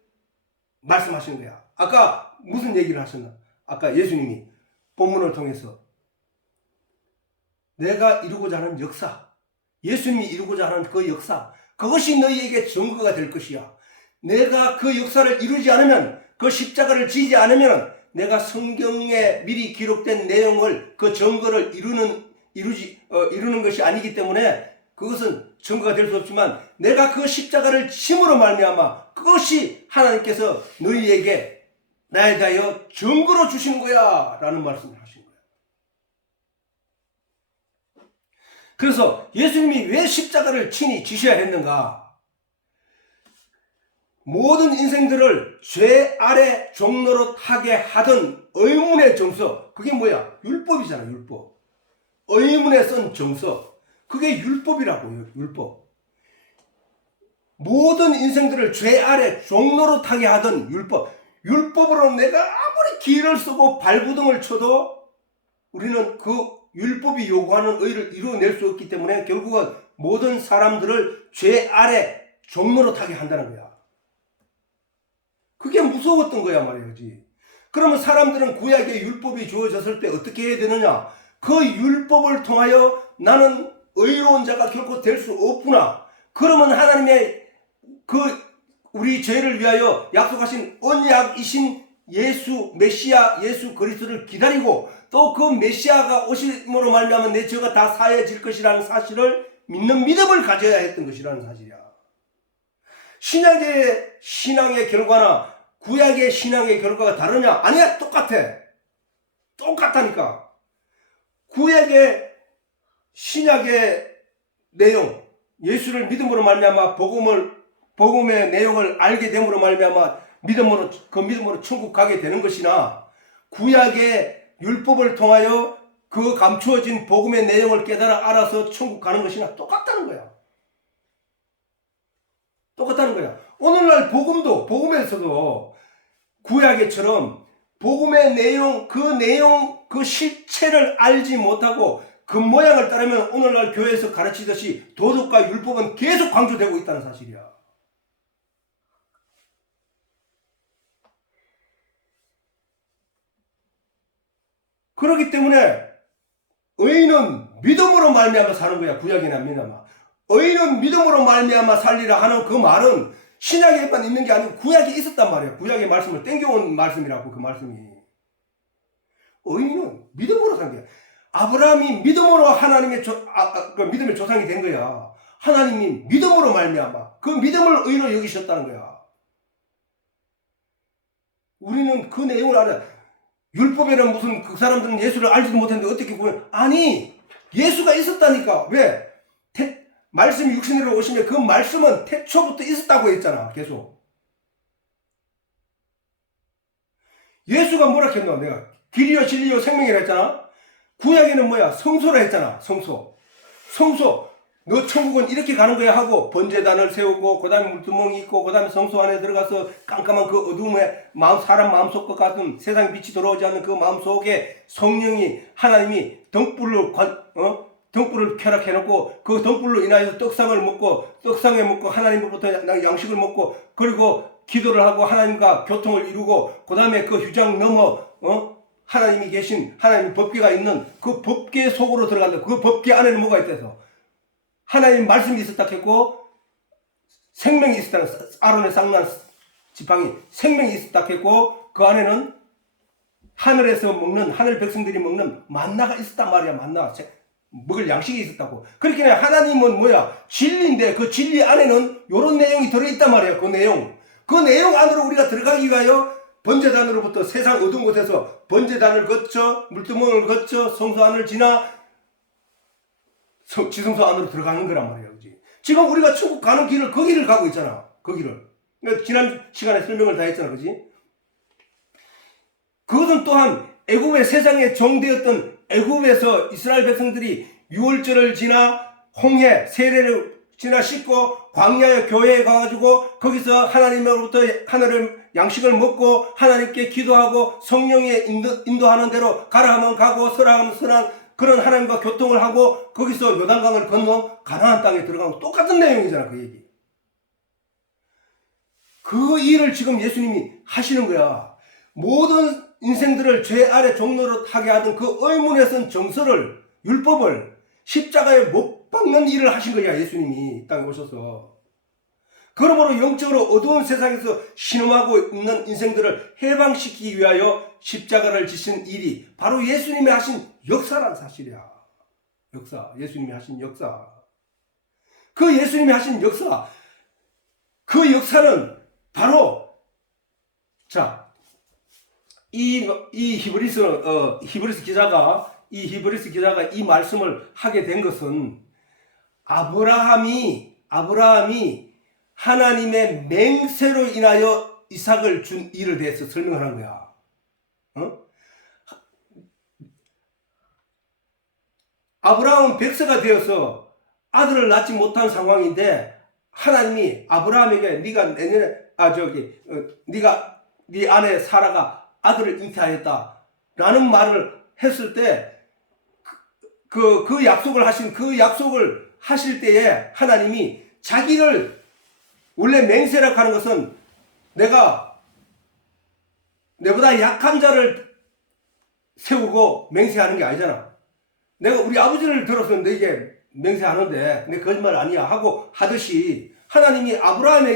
말씀하시는 거야. 아까 무슨 얘기를 하셨나? 아까 예수님이 본문을 통해서 내가 이루고자 하는 역사, 예수님이 이루고자 하는 그 역사, 그것이 너희에게 증거가 될 것이야. 내가 그 역사를 이루지 않으면, 그 십자가를 지지 않으면 내가 성경에 미리 기록된 내용을, 그 증거를 이루는 것이 아니기 때문에 그것은 증거가 될 수 없지만, 내가 그 십자가를 짐으로 말미암아 그것이 하나님께서 너희에게 나에 대하여 증거로 주신 거야 라는 말씀을 하신 거예요. 그래서 예수님이 왜 십자가를 친히 지셔야 했는가? 모든 인생들을 죄 아래 종노릇하게 하던 의문의 정서, 그게 뭐야? 율법이잖아. 율법. 의문에 쓴 정서, 그게 율법이라고요. 율법. 모든 인생들을 죄 아래 종노릇하게 하던 율법. 율법으로 내가 아무리 기를 쓰고 발부둥을 쳐도 우리는 그 율법이 요구하는 의를 이루어낼 수 없기 때문에 결국은 모든 사람들을 죄 아래 종노릇하게 한다는 거야. 그게 무서웠던 거야 말이지. 그러면 사람들은 구약의 율법이 주어졌을 때 어떻게 해야 되느냐? 그 율법을 통하여 나는 의로운 자가 결코 될 수 없구나. 그러면 하나님의 그 우리 죄를 위하여 약속하신 언약이신 예수 메시아 예수 그리스도를 기다리고 또 그 메시아가 오심으로 말미암아 내 죄가 다 사해질 것이라는 사실을 믿는 믿음을 가져야 했던 것이라는 사실이야. 신약의 신앙의 결과나 구약의 신앙의 결과가 다르냐? 아니야, 똑같아. 똑같다니까. 구약의 신약의 내용, 예수를 믿음으로 말미암아 복음의 내용을 알게 됨으로 말미암아 믿음으로 천국 가게 되는 것이나, 구약의 율법을 통하여 그 감추어진 복음의 내용을 깨달아 알아서 천국 가는 것이나 똑같다는 거야. 똑같다는 거야. 오늘날 복음에서도 구약에처럼 복음의 내용, 그 실체를 알지 못하고 그 모양을 따르면 오늘날 교회에서 가르치듯이 도덕과 율법은 계속 강조되고 있다는 사실이야. 그렇기 때문에 의인은 믿음으로 말미암아 사는 거야. 구약이나 믿음아. 의인은 믿음으로 말미암아 살리라 하는 그 말은 신약에만 있는 게 아니고 구약에 있었단 말이야. 구약의 말씀을 땡겨온 말씀이라고. 그 말씀이 의인은 믿음으로 산 거야. 아브라함이 믿음으로 하나님의 그 믿음의 조상이 된 거야. 하나님이 믿음으로 말미암아 그 믿음을 의로 여기셨다는 거야. 우리는 그 내용을 알아. 율법에는 무슨 그 사람들은 예수를 알지도 못했는데 어떻게 보면, 아니 예수가 있었다니까. 왜? 말씀이 육신으로 오시면 그 말씀은 태초부터 있었다고 했잖아. 계속 예수가 뭐라 했노? 내가 길이요 진리요 생명이라 했잖아. 구약에는 뭐야? 성소라 했잖아. 성소. 너 천국은 이렇게 가는 거야 하고 번제단을 세우고 그 다음에 물두멍이 있고 그 다음에 성소 안에 들어가서 깜깜한 그 어둠에 사람 마음속 같은 세상 빛이 들어오지 않는 그 마음속에 성령이 하나님이 등불을 켜락해놓고 그 등불로 인하여서 떡상에 먹고 하나님으로부터 양식을 먹고 그리고 기도를 하고 하나님과 교통을 이루고 그 다음에 그 휴장 넘어 하나님이 계신 하나님 법궤가 있는 그 법궤 속으로 들어간다. 그 법궤 안에는 뭐가 있대서 하나님 말씀이 있었다 했고 생명이 있었다는 아론의 쌍난 지팡이 생명이 있었다 했고 그 안에는 하늘에서 먹는 하늘 백성들이 먹는 만나가 있었단 말이야. 만나 먹을 양식이 있었다고. 그렇게 하나님은 뭐야? 진리인데 그 진리 안에는 이런 내용이 들어있단 말이야. 그 내용 안으로 우리가 들어가기 위하여 번제단으로부터 세상 어두운 곳에서 번제단을 거쳐 물두멍을 거쳐 성소 안을 지나 지성소 안으로 들어가는 거란 말이야. 그지? 지금 우리가 천국 가는 길을 그 길을 가고 있잖아. 그 길을. 지난 시간에 설명을 다 했잖아. 그지? 그것은 또한 애굽의 세상에 종되었던 애굽에서 이스라엘 백성들이 유월절을 지나 홍해 세례를 지나 씻고 광야의 교회에 가가지고 거기서 하나님으로부터 하늘의 양식을 먹고 하나님께 기도하고 성령의 인도하는 대로 가라 하면 가고 서라 하면 서라 그런 하나님과 교통을 하고 거기서 요단강을 건너 가나안 땅에 들어가는 똑같은 내용이잖아. 그 얘기. 그 일을 지금 예수님이 하시는 거야. 모든 인생들을 죄 아래 종노릇 하게 하던 그 의문에 쓴 정서를, 율법을 십자가에 못 박는 일을 하신 거야, 예수님이 이 땅에 오셔서. 그러므로 영적으로 어두운 세상에서 신음하고 있는 인생들을 해방시키기 위하여 십자가를 지신 일이 바로 예수님이 하신 역사란 사실이야. 역사. 예수님이 하신 역사. 그 예수님이 하신 역사. 그 역사는 바로, 자, 이 히브리스 기자가 이 말씀을 하게 된 것은 아브라함이 하나님의 맹세로 인하여 이삭을 준 일을 대해서 설명하는 거야. 아브라함은 백세가 되어서 아들을 낳지 못한 상황인데 하나님이 아브라함에게 네가 내년에 네가 네 아내 사라가 아들을 잉태하였다라는 말을 했을 때 그 약속을 하실 때에 하나님이 자기를, 원래 맹세라고 하는 것은 내가 내보다 약한 자를 세우고 맹세하는 게 아니잖아. 내가 우리 아버지를 들어서 너에게 맹세하는데 내 거짓말 아니야 하고 하듯이 하나님이 아브라함이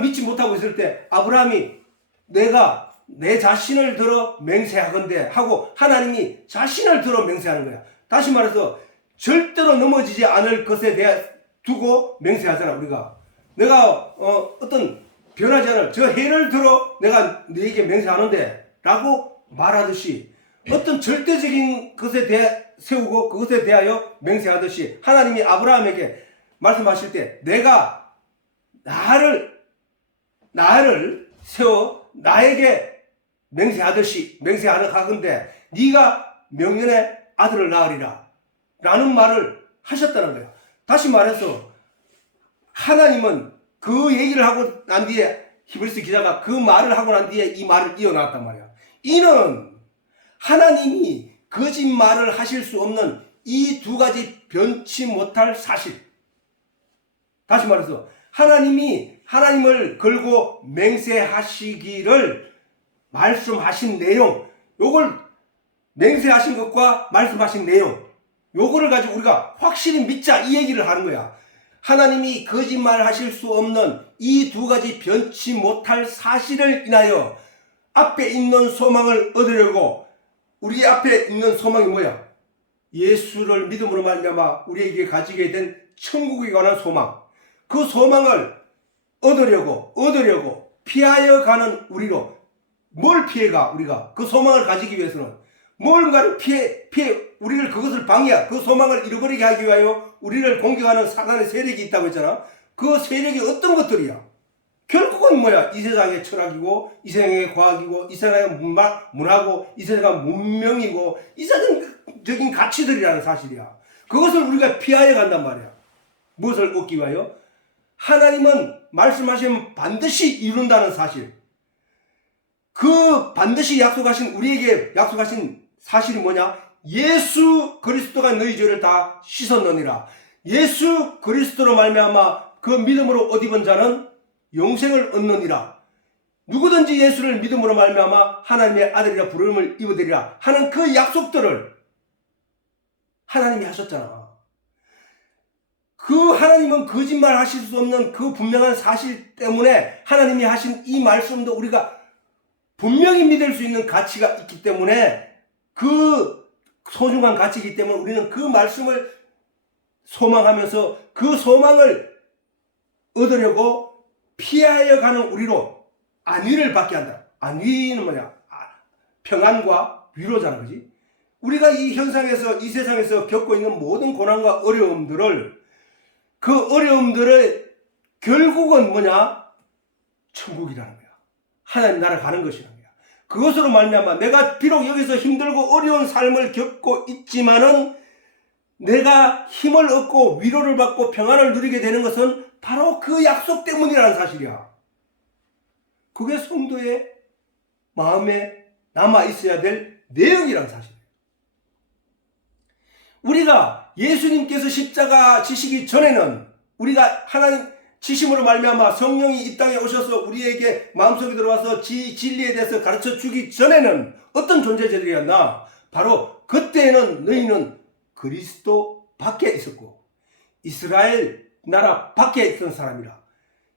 믿지 못하고 있을 때 아브라함이 내가 내 자신을 들어 맹세하건대 하고 하나님이 자신을 들어 맹세하는 거야. 다시 말해서 절대로 넘어지지 않을 것에 대해 두고 맹세하잖아. 우리가 내가 어떤 변하지 않을 저 해를 들어 내가 너에게 맹세하는데 라고 말하듯이 어떤 절대적인 것에 대해 세우고 그것에 대하여 맹세하듯이 하나님이 아브라함에게 말씀하실 때 내가 나를 세워 나에게 맹세하는 하건대 네가 명년에 아들을 낳으리라 라는 말을 하셨다는 거예요. 다시 말해서 하나님은 그 얘기를 하고 난 뒤에 히브리스 기자가 그 말을 하고 난 뒤에 이 말을 이어놨단 말이야. 이는 하나님이 거짓말을 하실 수 없는 이 두 가지 변치 못할 사실. 다시 말해서 하나님을 걸고 맹세하시기를 말씀하신 내용, 요걸 맹세하신 것과 말씀하신 내용, 요거를 가지고 우리가 확실히 믿자 이 얘기를 하는 거야. 하나님이 거짓말 하실 수 없는 이 두 가지 변치 못할 사실을 인하여 앞에 있는 소망을 얻으려고, 우리 앞에 있는 소망이 뭐야? 예수를 믿음으로 말미암아 우리에게 가지게 된 천국에 관한 소망. 그 소망을 얻으려고 피하여 가는 우리로, 뭘 피해가 우리가 그 소망을 가지기 위해서는 뭔가를 피해 우리를 그것을 방해하, 그 소망을 잃어버리게 하기 위하여 우리를 공격하는 사단의 세력이 있다고 했잖아. 그 세력이 어떤 것들이야? 결국은 뭐야? 이 세상의 철학이고 이 세상의 과학이고 이 세상의 문화고 이 세상의 문명이고 이 세상적인 가치들이라는 사실이야. 그것을 우리가 피하여 간단 말이야. 무엇을 얻기 위하여? 하나님은 말씀하시면 반드시 이룬다는 사실. 그 반드시 우리에게 약속하신 사실이 뭐냐? 예수 그리스도가 너희 죄를 다 씻었느니라. 예수 그리스도로 말미암아 그 믿음으로 옷 입은 자는 영생을 얻느니라. 누구든지 예수를 믿음으로 말미암아 하나님의 아들이라 부름을 입으리라 하는 그 약속들을 하나님이 하셨잖아. 그 하나님은 거짓말 하실 수 없는 그 분명한 사실 때문에 하나님이 하신 이 말씀도 우리가 분명히 믿을 수 있는 가치가 있기 때문에, 그 소중한 가치이기 때문에 우리는 그 말씀을 소망하면서 그 소망을 얻으려고 피하여 가는 우리로 안위를 받게 한다. 안위는 뭐냐? 평안과 위로잖아, 그지? 우리가 이 현상에서, 이 세상에서 겪고 있는 모든 고난과 어려움들을, 그 어려움들을 결국은 뭐냐? 천국이라는 거야. 하나님 나라 가는 것이라는 거야. 그것으로 말미암아 내가 비록 여기서 힘들고 어려운 삶을 겪고 있지만은 내가 힘을 얻고 위로를 받고 평안을 누리게 되는 것은 바로 그 약속 때문이라는 사실이야. 그게 성도의 마음에 남아 있어야 될 내용이라는 사실이에요. 우리가 예수님께서 십자가 지시기 전에는 우리가 지심으로 말미암아 성령이 이 땅에 오셔서 우리에게 마음속에 들어와서 진리에 대해서 가르쳐 주기 전에는 어떤 존재들이었나? 바로 그때에는 너희는 그리스도 밖에 있었고 이스라엘 나라 밖에 있던 사람이라.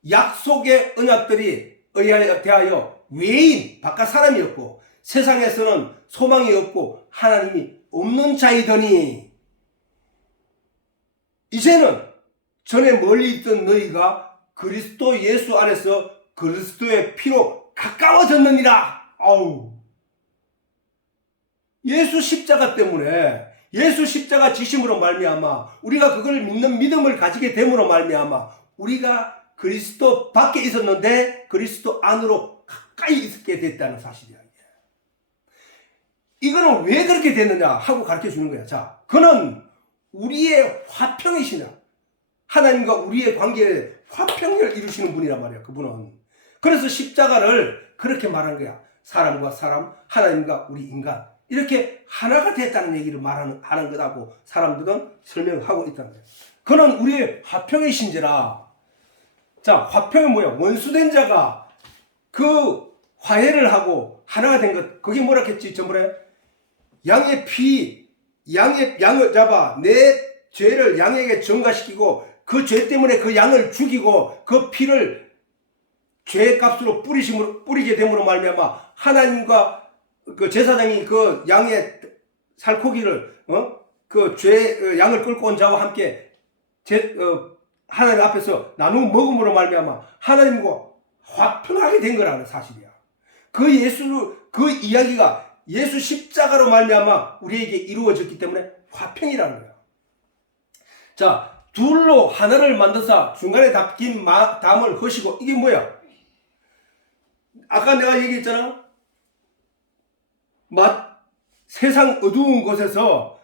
약속의 언약들이 대하여 외인 바깥 사람이었고 세상에서는 소망이 없고 하나님이 없는 자이더니 이제는 전에 멀리 있던 너희가 그리스도 예수 안에서 그리스도의 피로 가까워졌느니라. 아우. 예수 십자가 때문에 예수 십자가 지심으로 말미암아 우리가 그걸 믿는 믿음을 가지게 됨으로 말미암아 우리가 그리스도 밖에 있었는데 그리스도 안으로 가까이 있게 됐다는 사실이야. 이거는 왜 그렇게 됐느냐 하고 가르쳐 주는 거야. 자, 그는 우리의 화평이시냐. 하나님과 우리의 관계에 화평을 이루시는 분이란 말이야. 그분은. 그래서 십자가를 그렇게 말한 거야. 사람과 사람, 하나님과 우리 인간 이렇게 하나가 됐다는 얘기를 하는 거라고 사람들은 설명하고 있다는 거야. 그는 우리의 화평이신지라. 자, 화평이 뭐야? 원수된 자가 그 화해를 하고 하나가 된 것. 그게 뭐라 했지? 전번에 양의 피, 양을 잡아 내 죄를 양에게 전가시키고 그 죄 때문에 그 양을 죽이고 그 피를 죄값으로 뿌리게 됨으로 말미암아 하나님과 그 제사장이 그 양의 살코기를 그 양을 끌고 온 자와 함께 하나님 앞에서 나누어 먹음으로 말미암아 하나님과 화평하게 된 거라는 사실이야. 그 이야기가 예수 십자가로 말미암아 우리에게 이루어졌기 때문에 화평이라는 거야. 자, 둘로 하나를 만드사 중간에 담긴 담을 허시고. 이게 뭐야? 아까 내가 얘기했잖아. 세상 어두운 곳에서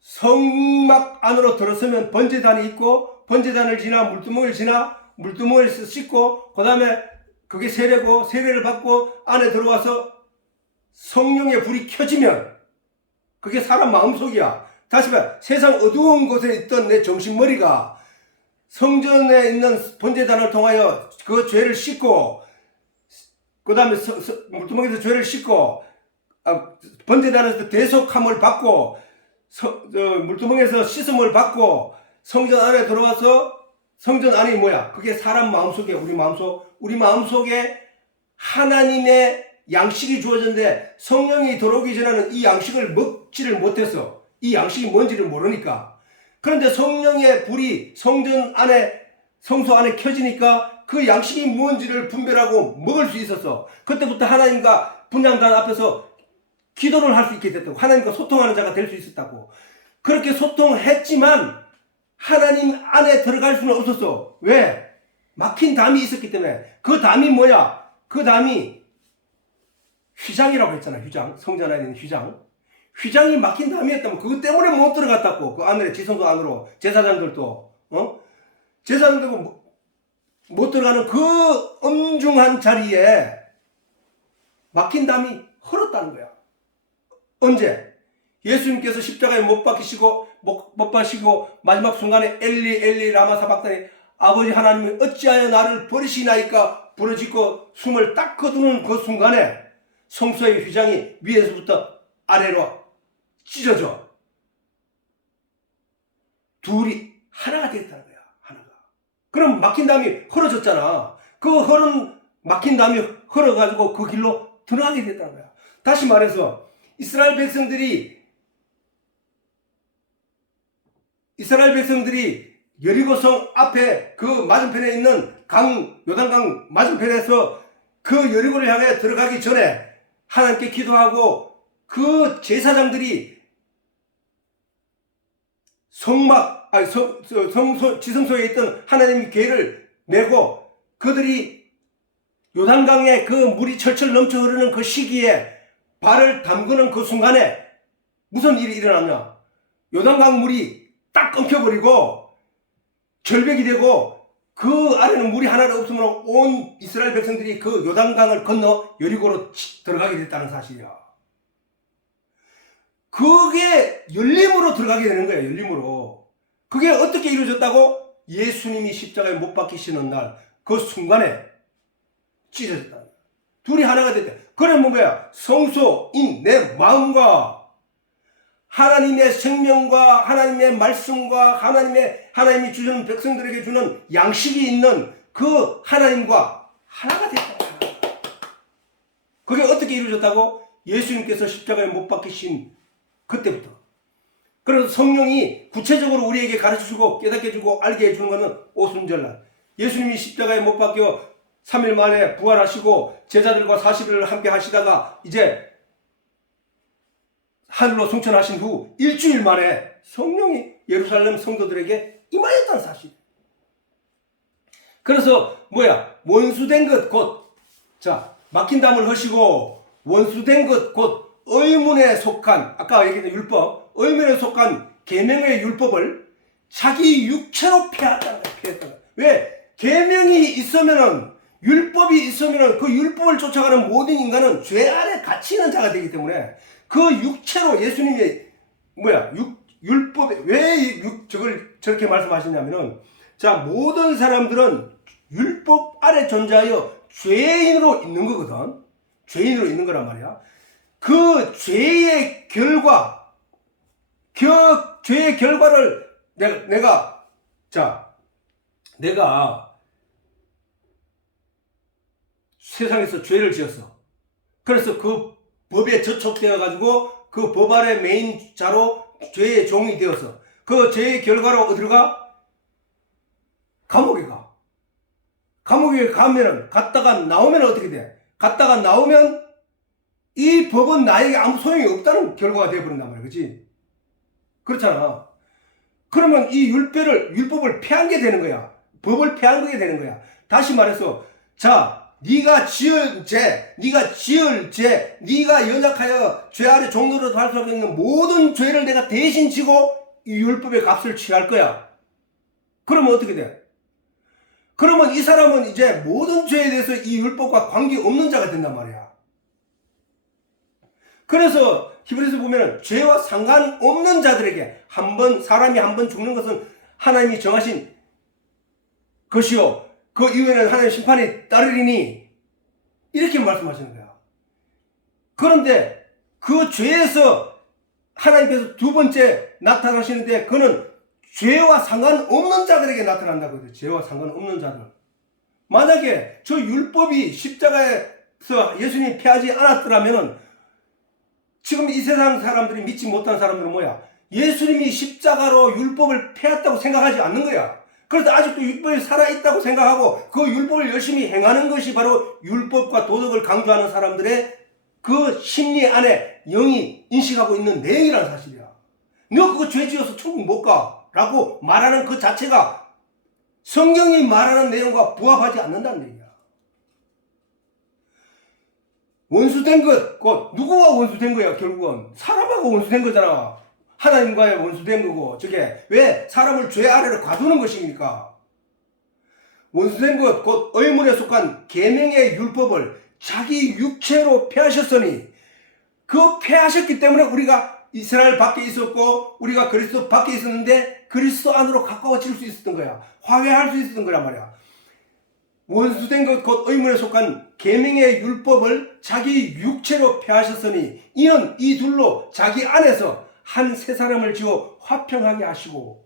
성막 안으로 들어서면 번제단이 있고 번제단을 지나 물두멍을 지나 물두멍을 씻고 그 다음에 그게 세례고 세례를 받고 안에 들어와서 성령의 불이 켜지면 그게 사람 마음속이야. 다시 말해 세상 어두운 곳에 있던 내 정신머리가 성전에 있는 번제단을 통하여 그 죄를 씻고 그 다음에 물두멍에서 죄를 씻고 번제단에서 대속함을 받고 물두멍에서 씻음을 받고 성전 안에 들어와서 성전 안이 뭐야? 그게 사람 마음속에 우리 마음속에 하나님의 양식이 주어졌는데 성령이 들어오기 전에는 이 양식을 먹지를 못해서 이 양식이 뭔지를 모르니까. 그런데 성령의 불이 성전 안에 성소 안에 켜지니까 그 양식이 무엇인지를 분별하고 먹을 수 있었어. 그때부터 하나님과 분향단 앞에서 기도를 할 수 있게 됐다고. 하나님과 소통하는 자가 될 수 있었다고. 그렇게 소통했지만 하나님 안에 들어갈 수는 없었어. 왜? 막힌 담이 있었기 때문에. 그 담이 뭐야? 그 담이 휘장이라고 했잖아. 휘장. 성전 안에 있는 휘장. 휘장이 막힌 담이었다면 그것 때문에 못 들어갔다고. 그 안에 지성소 안으로 제사장들도 제사장들도 못 들어가는 그 엄중한 자리에 막힌 담이 흘렀다는 거야. 언제? 예수님께서 십자가에 못 박히시고 마지막 순간에 엘리 엘리 라마 사박다니 아버지 하나님이 어찌하여 나를 버리시나이까 부르짖고 숨을 딱 거두는 그 순간에 성소의 휘장이 위에서부터 아래로 찢어져 둘이 하나가 됐다는 거야. 하나가. 그럼 막힌 담이 흘러졌잖아. 그 막힌 담이 흘러가지고 그 길로 들어가게 됐다는 거야. 다시 말해서 이스라엘 백성들이 여리고성 앞에 그 맞은편에 있는 요단강 맞은편에서 그 여리고를 향해 들어가기 전에 하나님께 기도하고 그 제사장들이 지성소에 있던 하나님의 궤를 메고 그들이 요단강에 그 물이 철철 넘쳐 흐르는 그 시기에 발을 담그는 그 순간에 무슨 일이 일어났냐? 요단강 물이 딱 끊겨버리고 절벽이 되고 그 아래는 물이 하나도 없으므로 온 이스라엘 백성들이 그 요단강을 건너 여리고로 들어가게 됐다는 사실이야. 그게 열림으로 들어가게 되는 거야. 열림으로. 그게 어떻게 이루어졌다고? 예수님이 십자가에 못 박히시는 날 그 순간에 찢어졌다. 둘이 하나가 됐다. 그래 뭐야? 성소인 내 마음과 하나님의 생명과 하나님의 말씀과 하나님이 주시는 백성들에게 주는 양식이 있는 그 하나님과 하나가 됐다. 그게 어떻게 이루어졌다고? 예수님께서 십자가에 못 박히신 그때부터. 그래서 성령이 구체적으로 우리에게 가르쳐주고 깨닫게 해주고 알게 해주는 것은 오순절날. 예수님이 십자가에 못 박혀 3일 만에 부활하시고 제자들과 40일을 함께 하시다가 이제 하늘로 승천하신 후 일주일 만에 성령이 예루살렘 성도들에게 임하였다는 사실. 그래서 원수된 것 곧 막힌 담을 허시고 원수된 것 곧 의문에 속한 아까 얘기했던 율법 의문에 속한 계명의 율법을 자기 육체로 폐했다는 거예요. 왜? 계명이 있으면은 율법이 있으면은 그 율법을 쫓아가는 모든 인간은 죄 아래 갇히는 자가 되기 때문에 그 육체로 예수님이 율법에 왜 저걸 저렇게 말씀하시냐면은 모든 사람들은 율법 아래 존재하여 죄인으로 있는 거거든. 죄인으로 있는 거란 말이야. 그 죄의 결과 죄의 결과를 내가 세상에서 죄를 지었어. 그래서 그 법에 저촉되어 가지고 그 법 아래 메인 자로 죄의 종이 되어서 그 죄의 결과로 어디로 가? 감옥에 가. 감옥에 가면은 갔다가 나오면 어떻게 돼? 갔다가 나오면 이 법은 나에게 아무 소용이 없다는 결과가 되어버린단 말이야. 그치? 그렇잖아. 그러면 이 율법을 폐한 게 되는 거야. 법을 폐한 게 되는 거야. 다시 말해서 네가 지을 죄, 네가 연약하여 죄 아래 종노릇 할 수 없는 모든 죄를 내가 대신 지고 이 율법의 값을 취할 거야. 그러면 어떻게 돼? 그러면 이 사람은 이제 모든 죄에 대해서 이 율법과 관계없는 자가 된단 말이야. 그래서 히브리서 보면은 죄와 상관없는 자들에게 사람이 한 번 죽는 것은 하나님이 정하신 것이요. 그 이후에는 하나님의 심판이 따르리니 이렇게 말씀하시는 거야. 그런데 그 죄에서 하나님께서 두 번째 나타나시는데 그는 죄와 상관없는 자들에게 나타난다거든요. 죄와 상관없는 자들. 만약에 저 율법이 십자가에서 예수님이 폐하지 않았더라면 지금 이 세상 사람들이 믿지 못한 사람들은 예수님이 십자가로 율법을 폐했다고 생각하지 않는 거야. 그래서 아직도 율법이 살아있다고 생각하고 그 율법을 열심히 행하는 것이 바로 율법과 도덕을 강조하는 사람들의 그 심리 안에 영이 인식하고 있는 내용이라는 사실이야. 너 그거 죄 지어서 천국 못 가 라고 말하는 그 자체가 성경이 말하는 내용과 부합하지 않는다는 얘기야. 원수된 것, 곧 누구와 원수된 거야 결국은? 사람하고 원수된 거잖아. 하나님과의 원수된 거고. 저게 왜 사람을 죄 아래로 가두는 것입니까? 원수된 것, 곧 의문에 속한 계명의 율법을 자기 육체로 폐하셨으니 그 폐하셨기 때문에 우리가 이스라엘 밖에 있었고 우리가 그리스도 밖에 있었는데 그리스도 안으로 가까워질 수 있었던 거야. 화해할 수 있었던 거란 말이야. 원수된 것 곧 의문에 속한 계명의 율법을 자기 육체로 폐하셨으니 이는 이 둘로 자기 안에서 한 새 사람을 지어 화평하게 하시고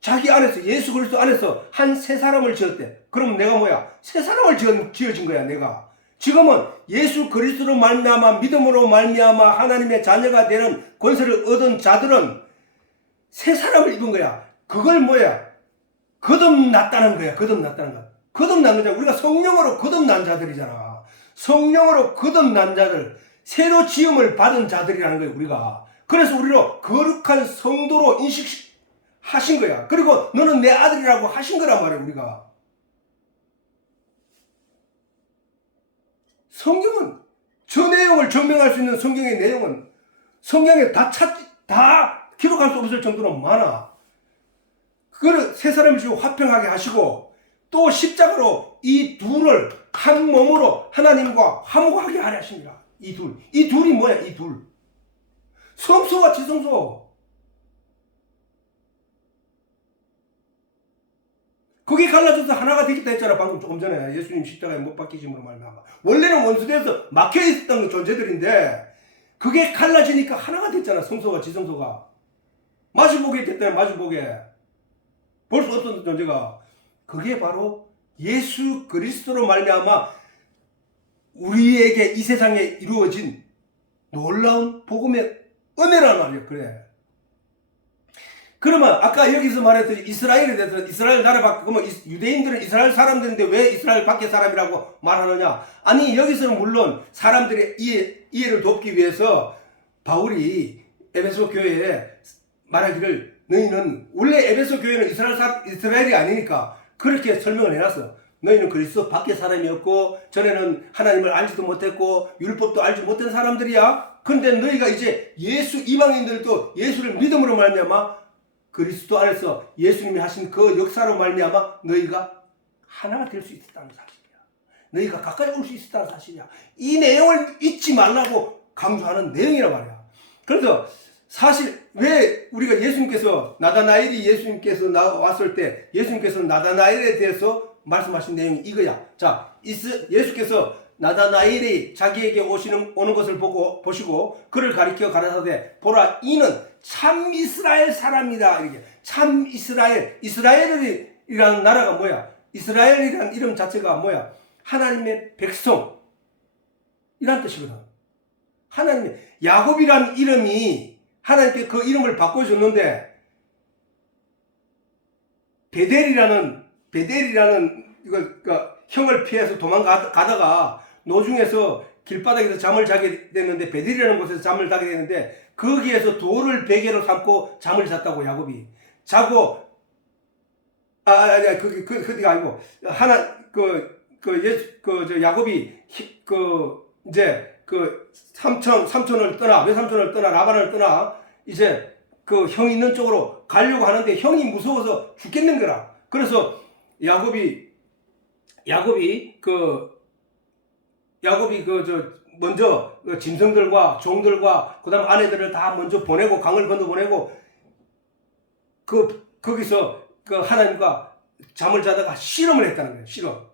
자기 안에서 예수 그리스도 안에서 한 새 사람을 지었대. 그럼 내가 새 사람을 지어진 거야. 내가 지금은 예수 그리스도로 말미암아 믿음으로 말미암아 하나님의 자녀가 되는 권세를 얻은 자들은 새 사람을 입은 거야. 그걸 거듭났다는 거야. 거듭났다는 거야. 거듭난 거잖아. 우리가 성령으로 거듭난 자들이잖아. 성령으로 거듭난 자들, 새로 지음을 받은 자들이라는 거예요. 우리가. 그래서 우리로 거룩한 성도로 인식하신 거야. 그리고 너는 내 아들이라고 하신 거란 말이야. 우리가. 성경은 저 내용을 증명할 수 있는 성경의 내용은 성경에 다 기록할 수 없을 정도로 많아. 그걸 세 사람을 지고 화평하게 하시고 또 십자가로 이 둘을 한 몸으로 하나님과 화목하게 하려 하십니다. 이 둘이 뭐야? 이 둘. 성소와 지성소. 그게 갈라져서 하나가 되겠다 했잖아. 방금 조금 전에 예수님 십자가에 못 박히심으로 말미암아. 원래는 원수돼서 막혀 있었던 존재들인데 그게 갈라지니까 하나가 됐잖아. 성소가 지성소가 마주보게 됐다는 마주보게 볼 수 없던 존재가 그게 바로 예수 그리스도로 말미암아 우리에게 이 세상에 이루어진 놀라운 복음의 은혜란 말이야. 그래. 그러면 아까 여기서 말했듯이 이스라엘에 대해서 이스라엘 나라 밖 그러면 유대인들은 이스라엘 사람들인데 왜 이스라엘 밖의 사람이라고 말하느냐? 아니 여기서는 물론 사람들의 이해를 돕기 위해서 바울이 에베소 교회에 말하기를 너희는 원래 에베소 교회는 이스라엘이 아니니까 그렇게 설명을 해놨어. 너희는 그리스도 밖의 사람이었고 전에는 하나님을 알지도 못했고 율법도 알지 못한 사람들이야. 근데 너희가 이제 예수 이방인들도 예수를 믿음으로 말미암아 그리스도 안에서 예수님이 하신 그 역사로 말미암아 너희가 하나가 될 수 있었다는 사실이야. 너희가 가까이 올 수 있었다는 사실이야. 이 내용을 잊지 말라고 강조하는 내용이란 말이야. 그래서 사실 왜 우리가 예수님께서 나다나엘이 예수님께서 나왔을 때 예수님께서 나다나엘에 대해서 말씀하신 내용이 이거야. 자, 예수께서 나다나엘이 자기에게 오는 것을 보시고 그를 가리켜 가라사대 보라 이는 참 이스라엘 사람이다. 이렇게 참 이스라엘이라는 나라가 뭐야? 이스라엘이라는 이름 자체가 뭐야? 하나님의 백성이란 뜻이거든. 하나님의 야곱이라는 이름이 하나님께 그 이름을 바꿔줬는데 베델이라는 그러니까 형을 피해서 도망가다가 노중에서 길바닥에서 잠을 자게 됐는데 베델이라는 곳에서 잠을 자게 됐는데 거기에서 돌을 베개로 삼고 잠을 잤다고 야곱이 자고 그게 아니고 야곱이 이제 삼촌을 떠나 외삼촌을 떠나 라반을 떠나 이제 그 형이 있는 쪽으로 가려고 하는데 형이 무서워서 죽겠는 거라. 그래서 야곱이 먼저 짐승들과 종들과 그다음 아내들을 다 먼저 보내고 강을 건너 보내고 거기서 하나님과 잠을 자다가 실험을 했다는 거예요. 실험.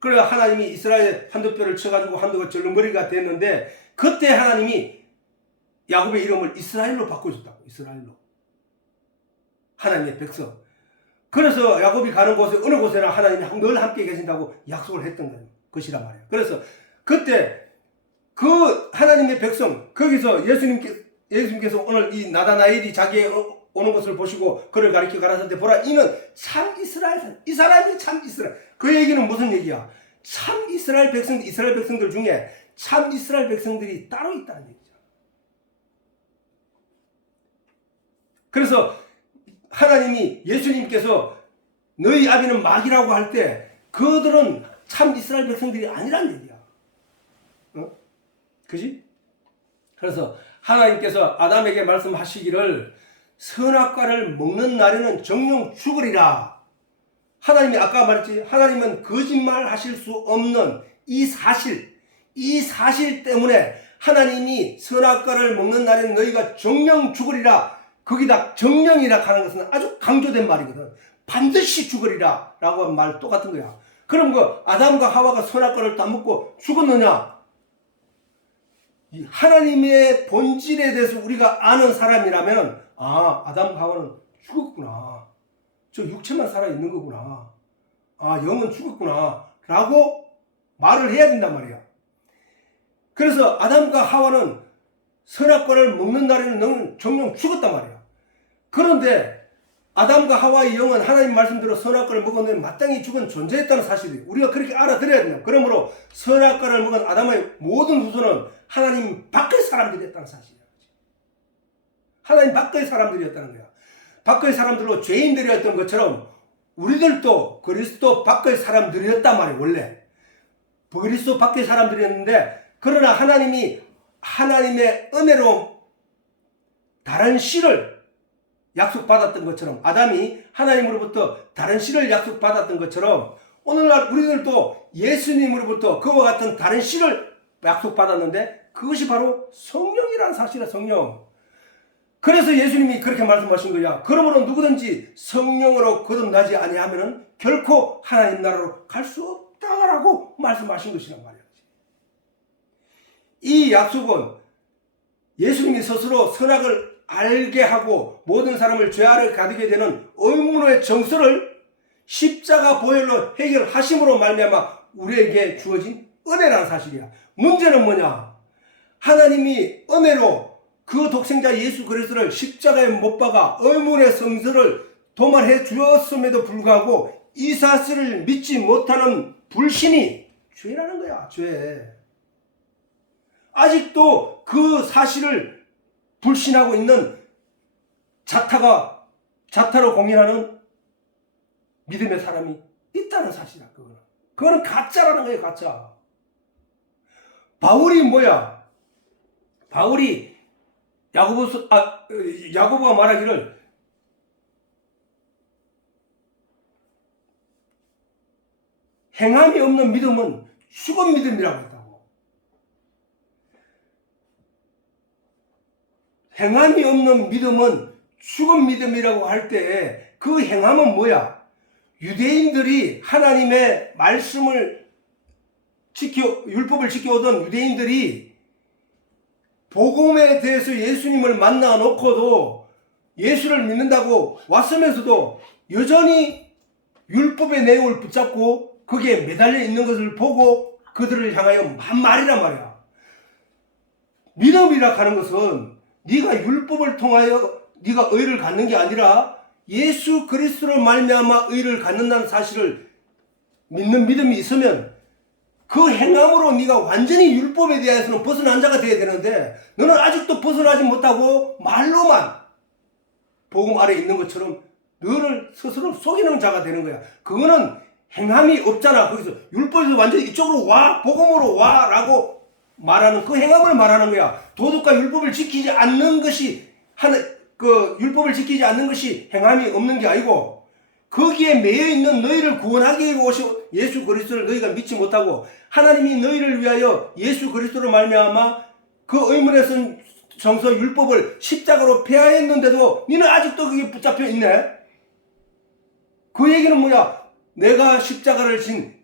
그래서 하나님이 이스라엘 한두 뼈를 쳐가지고 한두가 절름거리가 됐는데 그때 하나님이 야곱의 이름을 이스라엘로 바꿔줬다고. 이스라엘로. 하나님의 백성. 그래서 야곱이 가는 곳에 어느 곳에나 하나님이 늘 함께 계신다고 약속을 했던 거예요. 것이란 말이에요. 그래서 그때 그 하나님의 백성 거기서 예수님께서 오늘 이 나다나엘이 자기의 오는 것을 보시고 그를 가리켜 가라사대 보라 이는 참 이스라엘 이 사람이 참 이스라엘. 그 얘기는 무슨 얘기야? 참 이스라엘 백성들 중에 참 이스라엘 백성들이 따로 있다는 얘기죠. 그래서 하나님이 예수님께서 너희 아비는 마귀라고 할 때 그들은 참 이스라엘 백성들이 아니란 얘기야. 그지? 그래서 하나님께서 아담에게 말씀하시기를 선악과를 먹는 날에는 정령 죽으리라. 하나님이 아까 말했지 하나님은 거짓말 하실 수 없는 이 사실 때문에 하나님이 선악과를 먹는 날에는 너희가 정령 죽으리라. 거기다 정령이라 하는 것은 아주 강조된 말이거든. 반드시 죽으리라 라고 한 말 똑같은 거야. 그럼 아담과 하와가 선악과를 다 먹고 죽었느냐? 하나님의 본질에 대해서 우리가 아는 사람이라면 아담과 하와는 죽었구나. 저 육체만 살아있는 거구나. 영은 죽었구나. 라고 말을 해야 된단 말이야. 그래서 아담과 하와는 선악과를 먹는 날에는 너는 정령 죽었단 말이야. 그런데 아담과 하와의 영은 하나님 말씀대로 선악과를 먹었는데 마땅히 죽은 존재였다는 사실이 우리가 그렇게 알아들어야 된다. 그러므로 선악과를 먹은 아담의 모든 후손은 하나님 밖의 사람들이었다는 사실이야. 하나님 밖의 사람들이었다는 거야. 밖의 사람들로 죄인들이었던 것처럼 우리들도 그리스도 밖의 사람들이었단 말이에요. 원래 그리스도 밖의 사람들이었는데 그러나 하나님이 하나님의 은혜로 다른 씨를 약속받았던 것처럼 아담이 하나님으로부터 다른 씨를 약속받았던 것처럼 오늘날 우리들도 예수님으로부터 그와 같은 다른 씨를 약속받았는데 그것이 바로 성령이라는 사실이야. 성령. 그래서 예수님이 그렇게 말씀하신 거야. 그러므로 누구든지 성령으로 거듭나지 아니하면은 결코 하나님 나라로 갈 수 없다라고 말씀하신 것이란 말이야. 이 약속은 예수님이 스스로 선악을 알게 하고 모든 사람을 죄 아래 가두게 되는 의문의 정서를 십자가 보혈로 해결하심으로 말미암아 우리에게 주어진 은혜라는 사실이야. 문제는 뭐냐? 하나님이 은혜로 그 독생자 예수 그리스도를 십자가에 못 박아 의문의 성서를 도말해 주었음에도 불구하고 이 사실을 믿지 못하는 불신이 죄라는 거야. 죄. 아직도 그 사실을 불신하고 있는 자타로 공인하는 믿음의 사람이 있다는 사실이야. 그거는 가짜라는 거예요. 가짜. 바울이 뭐야? 바울이 야고보가 말하기를 행함이 없는 믿음은 죽은 믿음이라고 했다고. 행함이 없는 믿음은 죽은 믿음이라고 할 때 그 행함은 뭐야? 유대인들이 하나님의 말씀을 율법을 지켜오던 유대인들이 복음에 대해서 예수님을 만나 놓고도 예수를 믿는다고 왔으면서도 여전히 율법의 내용을 붙잡고 거기에 매달려 있는 것을 보고 그들을 향하여 한 말이란 말이야. 믿음이라 하는 것은 네가 율법을 통하여 네가 의를 갖는 게 아니라 예수 그리스도로 말미암아 의를 갖는다는 사실을 믿는 믿음이 있으면 그 행함으로 네가 완전히 율법에 대해서는 벗어난 자가 되어야 되는데 너는 아직도 벗어나지 못하고 말로만 복음 아래 있는 것처럼 너를 스스로 속이는 자가 되는 거야. 그거는 행함이 없잖아. 거기서 율법에서 완전히 이쪽으로 와, 복음으로 와 라고 말하는 그 행함을 말하는 거야. 도덕과 율법을 지키지 않는 것이 율법을 지키지 않는 것이 행함이 없는 게 아니고 거기에 매여 있는 너희를 구원하기 위해 오신 예수 그리스도를 너희가 믿지 못하고 하나님이 너희를 위하여 예수 그리스도로 말미암아 그 의문의 정서 율법을 십자가로 폐하했는데도 너는 아직도 그게 붙잡혀 있네. 그 얘기는 뭐야? 내가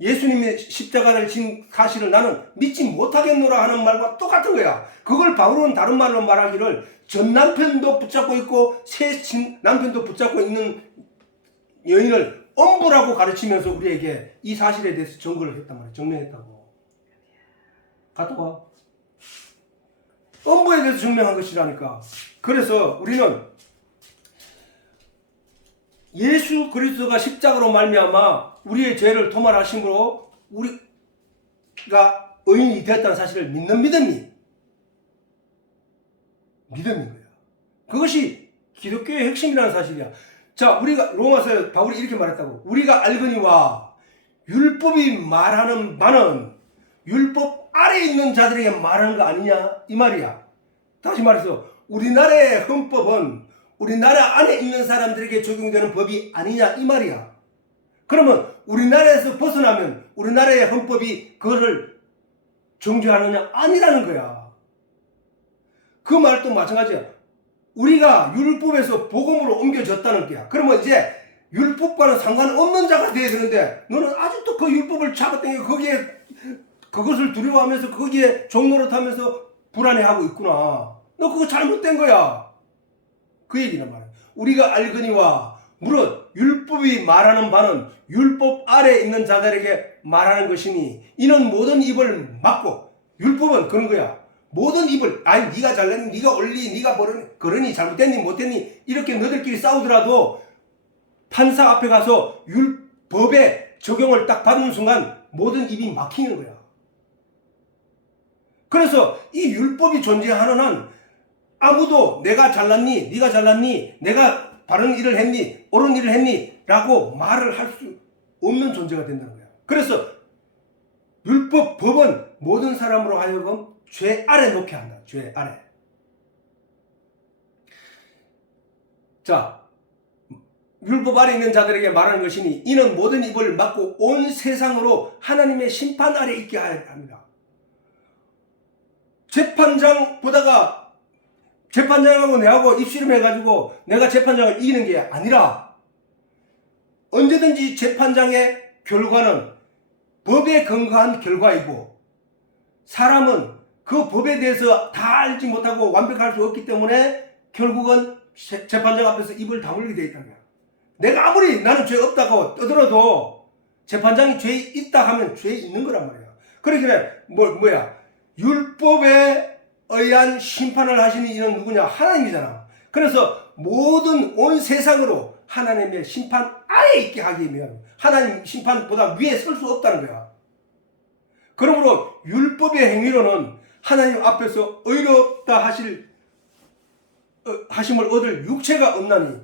예수님의 십자가를 진 사실을 나는 믿지 못하겠노라 하는 말과 똑같은 거야. 그걸 바울은 다른 말로 말하기를 전 남편도 붙잡고 있고 새 남편도 붙잡고 있는 여인을 엄부라고 가르치면서 우리에게 이 사실에 대해서 증거를 했단 말이야. 증명했다고. 갔다 와. 엄부에 대해서 증명한 것이라니까. 그래서 우리는 예수 그리스도가 십자가로 말미암아 우리의 죄를 도말하심으로 우리가 의인이 되었다는 사실을 믿는 믿음인 거야. 그것이 기독교의 핵심이라는 사실이야. 자, 우리가 로마서에 바울이 이렇게 말했다고. 우리가 알거니와 율법이 말하는 바는 율법 아래에 있는 자들에게 말하는 거 아니냐 이 말이야. 다시 말해서 우리나라의 헌법은 우리나라 안에 있는 사람들에게 적용되는 법이 아니냐 이 말이야. 그러면 우리나라에서 벗어나면 우리나라의 헌법이 그거를 정죄하느냐? 아니라는 거야. 그 말도 마찬가지야. 우리가 율법에서 복음으로 옮겨졌다는 거야. 그러면 이제 율법과는 상관없는 자가 되어야 되는데 너는 아직도 그 율법을 잡아당기고 거기에 그것을 두려워하면서 거기에 종노릇하면서 불안해하고 있구나. 너 그거 잘못된 거야. 그 얘기란 말이야. 우리가 알거니와 무릇 율법이 말하는 바는 율법 아래에 있는 자들에게 말하는 것이니 이는 모든 입을 막고 율법은 그런 거야. 모든 입을 아니 네가 잘났니 네가 옳니 네가 그러니 잘못됐니 못됐니 이렇게 너희들끼리 싸우더라도 판사 앞에 가서 율법의 적용을 딱 받는 순간 모든 입이 막히는 거야. 그래서 이 율법이 존재하는 한 아무도 내가 잘났니 네가 잘났니 내가 바른 일을 했니 옳은 일을 했니 라고 말을 할 수 없는 존재가 된다는 거야. 그래서 법은 모든 사람으로 하여금 죄 아래 놓게 한다. 죄 아래. 자, 율법 아래 있는 자들에게 말하는 것이니 이는 모든 입을 막고 온 세상으로 하나님의 심판 아래 있게 하야 합니다. 재판장 보다가 재판장하고 내하고 입씨름해가지고 내가 재판장을 이기는 게 아니라 언제든지 재판장의 결과는 법에 근거한 결과이고 사람은 그 법에 대해서 다 알지 못하고 완벽할 수 없기 때문에 결국은 재판장 앞에서 입을 다물게 되어 있다는 거야. 내가 아무리 나는 죄 없다고 떠들어도 재판장이 죄 있다 하면 죄 있는 거란 말이야. 그러기에 뭐야? 율법에 의한 심판을 하시는 이는 누구냐? 하나님이잖아. 그래서 모든 온 세상으로 하나님의 심판 아예 있게 하기 위한 하나님 심판보다 위에 설 수 없다는 거야. 그러므로 율법의 행위로는 하나님 앞에서 의롭다 하심을 얻을 육체가 없나니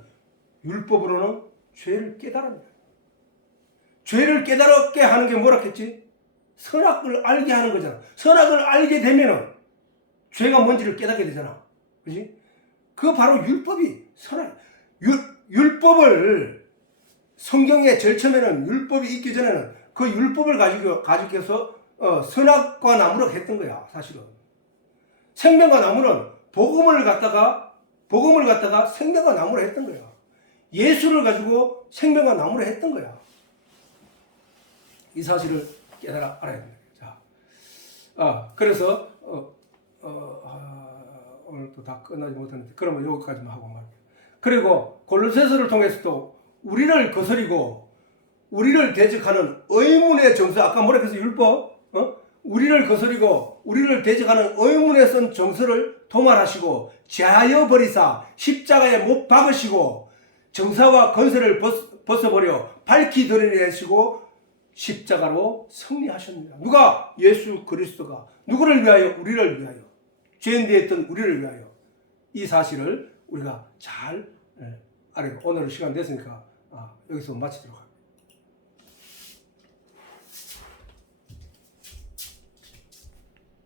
율법으로는 죄를 깨달습니다. 죄를 깨달게 하는 게 뭐라 했지? 선악을 알게 하는 거잖아. 선악을 알게 되면은 죄가 뭔지를 깨닫게 되잖아. 그지? 그 바로 율법이 선악. 율법을 성경에 제일 처음에는 율법이 있기 전에는 그 율법을 가지고서 선악과 나무로 했던 거야, 사실은. 생명과 나무는 복음을 갖다가 생명과 나무로 했던 거야. 예수를 가지고 생명과 나무로 했던 거야. 이 사실을 깨달아 알아야 됩니다. 자, 그래서 오늘 또 다 끝나지 못했는데 그러면 여기까지만 하고 말게요. 그리고 골로새서를 통해서도 우리를 거스리고 우리를 대적하는 의문의 정서, 아까 뭐라 그랬어? 율법? 우리를 거스리고 우리를 대적하는 의문에 쓴 정서를 도말하시고 제하여 버리사 십자가에 못 박으시고 정사와 건설을 벗어버려 밝히 드러내시고 십자가로 승리하셨습니다. 누가? 예수 그리스도가. 누구를 위하여? 우리를 위하여. 죄인되어 있던 우리를 위하여. 이 사실을 우리가 잘 알고 오늘 시간 됐으니까 여기서 마치도록 하겠습니다.